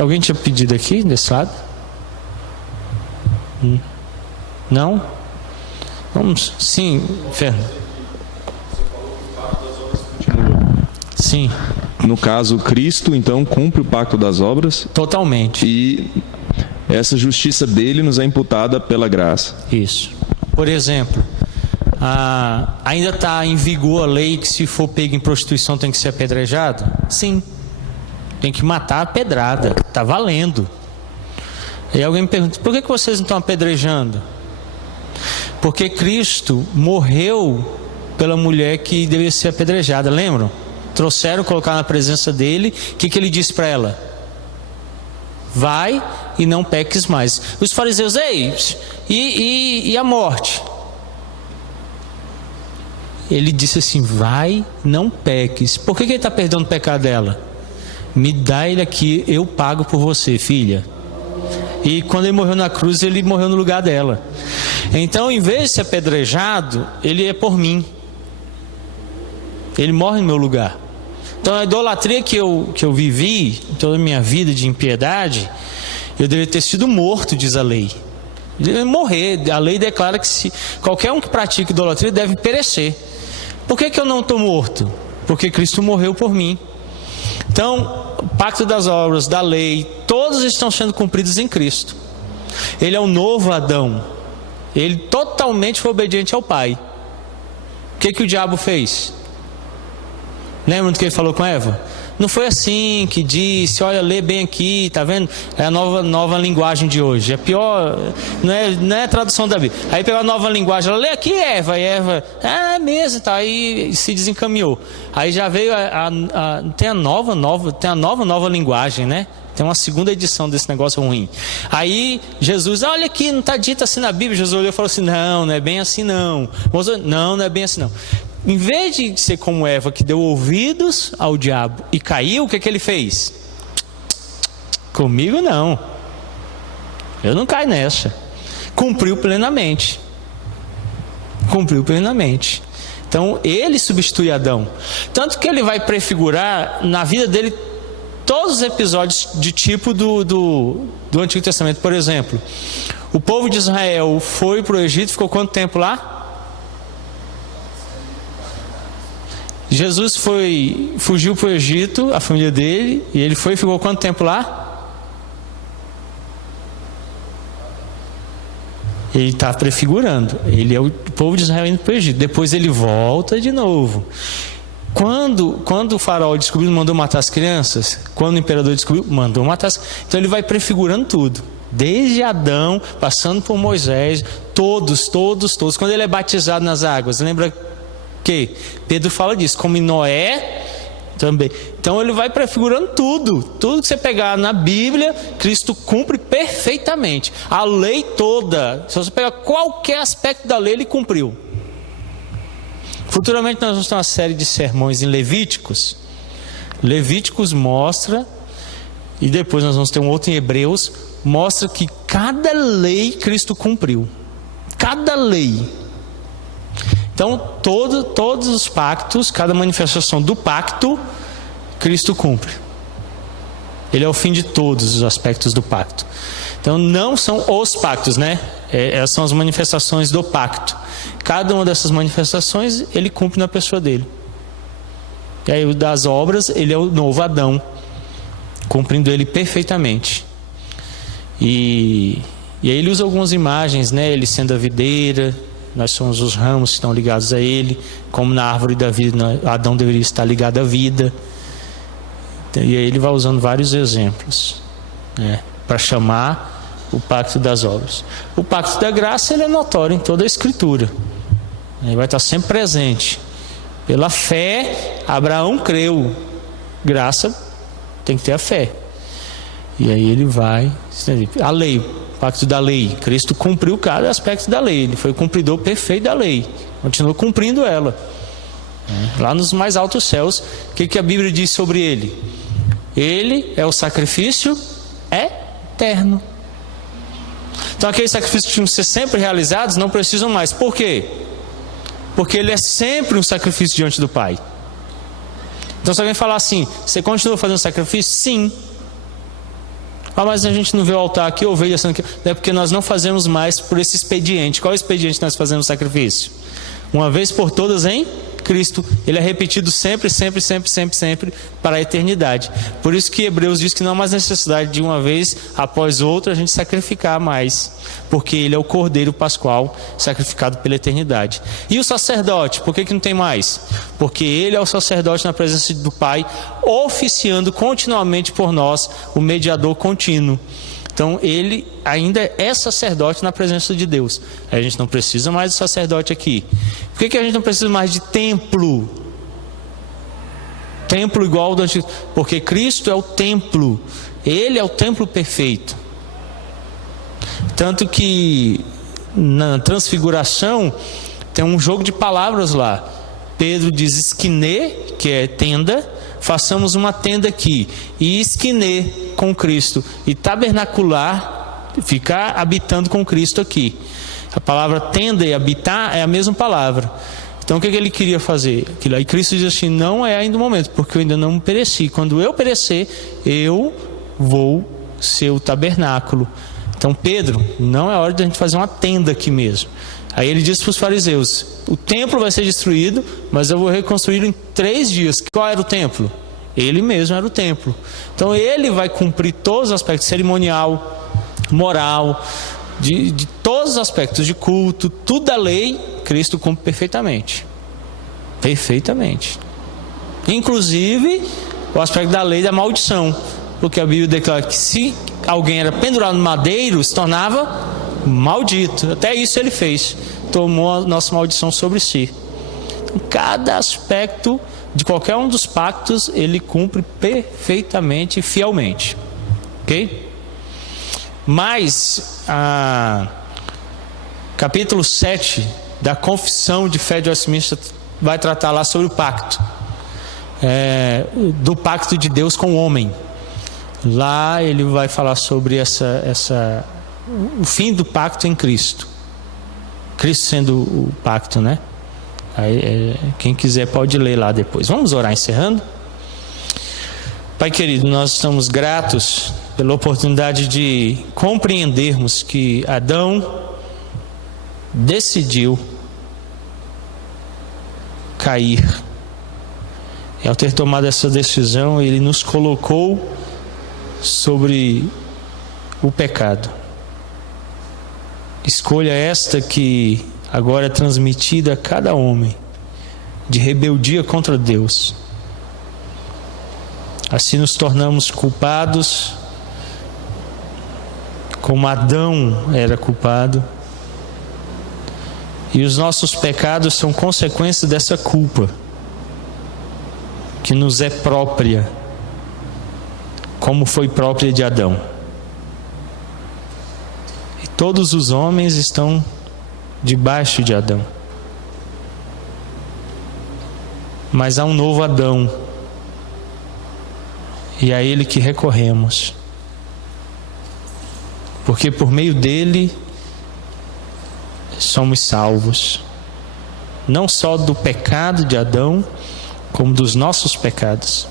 Alguém tinha pedido aqui, desse lado? Não? Vamos, sim, Fernando. Sim. No caso, Cristo, então, cumpre o pacto das obras. Totalmente. E essa justiça dele nos é imputada pela graça. Isso. Por exemplo, ainda está em vigor a lei que se for pego em prostituição tem que ser apedrejado? Sim. Tem que matar a pedrada. Está valendo. E alguém me pergunta, por que vocês não estão apedrejando? Porque Cristo morreu pela mulher que deveria ser apedrejada, lembram? Trouxeram, colocaram na presença dele. O que ele disse para ela? Vai e não peques mais. Os fariseus, ei, e a morte? Ele disse assim, vai, não peques. Por que ele está perdoando o pecado dela? Me dá ele aqui, eu pago por você, filha. E quando ele morreu na cruz, ele morreu no lugar dela. Então, em vez de ser apedrejado, ele é por mim. Ele morre no meu lugar. Então, a idolatria que eu vivi, toda a minha vida de impiedade, eu deveria ter sido morto, diz a lei. Eu deveria morrer. A lei declara que qualquer um que pratica idolatria deve perecer. Por que eu não estou morto? Porque Cristo morreu por mim. Então, o pacto das obras, da lei, todos estão sendo cumpridos em Cristo. Ele é o novo Adão. Ele totalmente foi obediente ao Pai. O que o diabo fez? Lembram do que ele falou com Eva? Não foi assim que disse, olha, lê bem aqui, tá vendo? É a nova linguagem de hoje. É pior, não é a tradução da Bíblia. Aí pegou a nova linguagem, ela lê aqui, Eva, e Eva, é mesmo, tá, aí se desencaminhou. Aí já veio tem a nova linguagem, né? Tem uma segunda edição desse negócio ruim. Aí Jesus, olha aqui, não está dito assim na Bíblia. Jesus olhou e falou assim, não é bem assim não. Não é bem assim não. Em vez de ser como Eva, que deu ouvidos ao diabo e caiu, o que ele fez? Comigo não. Eu não caio nessa. Cumpriu plenamente. Então ele substitui Adão. Tanto que ele vai prefigurar na vida dele todos os episódios de tipo do Antigo Testamento. Por exemplo, o povo de Israel foi para o Egito, ficou quanto tempo lá? Jesus fugiu para o Egito, a família dele, e ele ficou quanto tempo lá? Ele está prefigurando. Ele é o povo de Israel indo para o Egito. Depois ele volta de novo. Quando o faraó descobriu, mandou matar as crianças. Quando o imperador descobriu, mandou matar as... Então ele vai prefigurando tudo. Desde Adão, passando por Moisés, todos. Quando ele é batizado nas águas, lembra que Pedro fala disso, como em Noé, também. Então ele vai prefigurando tudo que você pegar na Bíblia, Cristo cumpre perfeitamente. A lei toda, se você pegar qualquer aspecto da lei, ele cumpriu. Futuramente nós vamos ter uma série de sermões em Levíticos. Levíticos mostra, e depois nós vamos ter um outro em Hebreus, mostra que cada lei Cristo cumpriu. Cada lei. Então todos os pactos, cada manifestação do pacto, Cristo cumpre. Ele é o fim de todos os aspectos do pacto. Então não são os pactos, né? Essas são as manifestações do pacto. Cada uma dessas manifestações ele cumpre na pessoa dele. E aí o das obras, ele é o novo Adão, cumprindo ele perfeitamente. E aí ele usa algumas imagens, né? Ele sendo a videira, nós somos os ramos que estão ligados a ele, como na árvore da vida, Adão deveria estar ligado à vida. E aí ele vai usando vários exemplos, né, para chamar o pacto das obras. O pacto da graça, ele é notório em toda a Escritura. Ele vai estar sempre presente. Pela fé, Abraão creu. Graça, tem que ter a fé. E aí ele vai... A lei, o pacto da lei. Cristo cumpriu cada aspecto da lei. Ele foi o cumpridor perfeito da lei. Continua cumprindo ela. Lá nos mais altos céus, o que a Bíblia diz sobre ele? Ele é o sacrifício eterno. Então aqueles sacrifícios que tinham que ser sempre realizados não precisam mais. Por quê? Porque ele é sempre um sacrifício diante do Pai. Então se alguém falar assim, você continua fazendo sacrifício? Sim. Mas a gente não vê o altar aqui, ovelha sendo aqui. É porque nós não fazemos mais por esse expediente. Qual é o expediente que nós fazemos sacrifício? Uma vez por todas em Cristo. Ele é repetido sempre para a eternidade. Por isso que Hebreus diz que não há mais necessidade de uma vez após outra a gente sacrificar mais, porque ele é o Cordeiro Pascual sacrificado pela eternidade. E o sacerdote, por que não tem mais? Porque ele é o sacerdote na presença do Pai, oficiando continuamente por nós, o mediador contínuo. Então ele ainda é sacerdote na presença de Deus. A gente não precisa mais de sacerdote aqui. Por que a gente não precisa mais de templo? Templo igual ao do antigo. Porque Cristo é o templo. Ele é o templo perfeito. Tanto que na transfiguração tem um jogo de palavras lá. Pedro diz esquinê, que é tenda. Façamos uma tenda aqui. E esquinê com Cristo. E tabernacular, ficar habitando com Cristo aqui. A palavra tenda e habitar é a mesma palavra. Então o que ele queria fazer? E Cristo diz assim, não é ainda o momento, porque eu ainda não pereci. Quando eu perecer, eu vou ser o tabernáculo. Então Pedro, não é hora de a gente fazer uma tenda aqui mesmo. Aí ele disse para os fariseus, o templo vai ser destruído, mas eu vou reconstruí-lo em 3 dias. Qual era o templo? Ele mesmo era o templo. Então ele vai cumprir todos os aspectos cerimonial, moral, de todos os aspectos de culto, tudo da lei, Cristo cumpre perfeitamente. Perfeitamente. Inclusive o aspecto da lei da maldição, porque a Bíblia declara que se alguém era pendurado no madeiro, se tornava maldito. Até isso ele fez, tomou a nossa maldição sobre si. Então, cada aspecto de qualquer um dos pactos ele cumpre perfeitamente e fielmente, ok? Mas capítulo 7 da Confissão de Fé de Westminster vai tratar lá sobre o pacto, do pacto de Deus com o homem. Lá ele vai falar sobre o fim do pacto em Cristo. Cristo sendo o pacto, né? Aí, quem quiser pode ler lá depois. Vamos orar encerrando. Pai querido, nós estamos gratos pela oportunidade de compreendermos que Adão decidiu cair. E ao ter tomado essa decisão, ele nos colocou sobre o pecado. Escolha esta que agora é transmitida a cada homem, de rebeldia contra Deus. Assim nos tornamos culpados, como Adão era culpado, e os nossos pecados são consequência dessa culpa que nos é própria, como foi própria de Adão. E todos os homens estão debaixo de Adão. Mas há um novo Adão, e a ele que recorremos, porque por meio dele somos salvos, não só do pecado de Adão, como dos nossos pecados.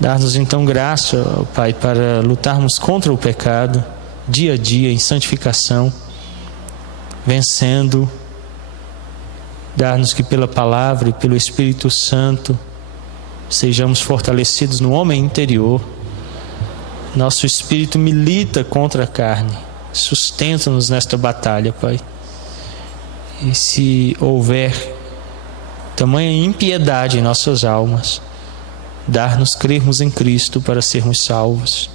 Dar-nos então graça, ó Pai, para lutarmos contra o pecado, dia a dia, em santificação, vencendo. Dar-nos que pela palavra e pelo Espírito Santo sejamos fortalecidos no homem interior. Nosso espírito milita contra a carne. Sustenta-nos nesta batalha, Pai. E se houver tamanha impiedade em nossas almas, dar-nos crermos em Cristo para sermos salvos.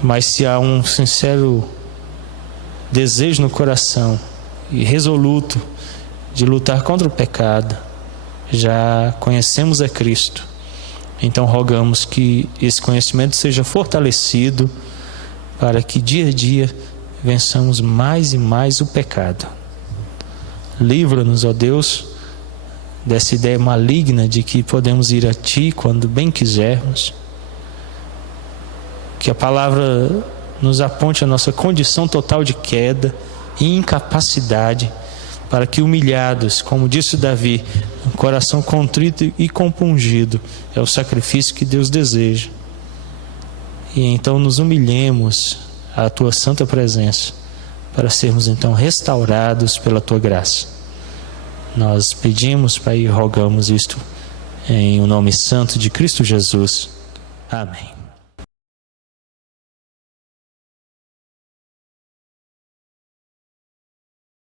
Mas se há um sincero desejo no coração e resoluto de lutar contra o pecado, já conhecemos a Cristo, então rogamos que esse conhecimento seja fortalecido para que dia a dia vençamos mais e mais o pecado. Livra-nos, ó Deus, dessa ideia maligna de que podemos ir a Ti quando bem quisermos. Que a palavra nos aponte a nossa condição total de queda e incapacidade, para que humilhados, como disse Davi, um coração contrito e compungido é o sacrifício que Deus deseja. E então nos humilhemos à Tua santa presença, para sermos então restaurados pela Tua graça. Nós pedimos, Pai, e rogamos isto em o nome santo de Cristo Jesus. Amém.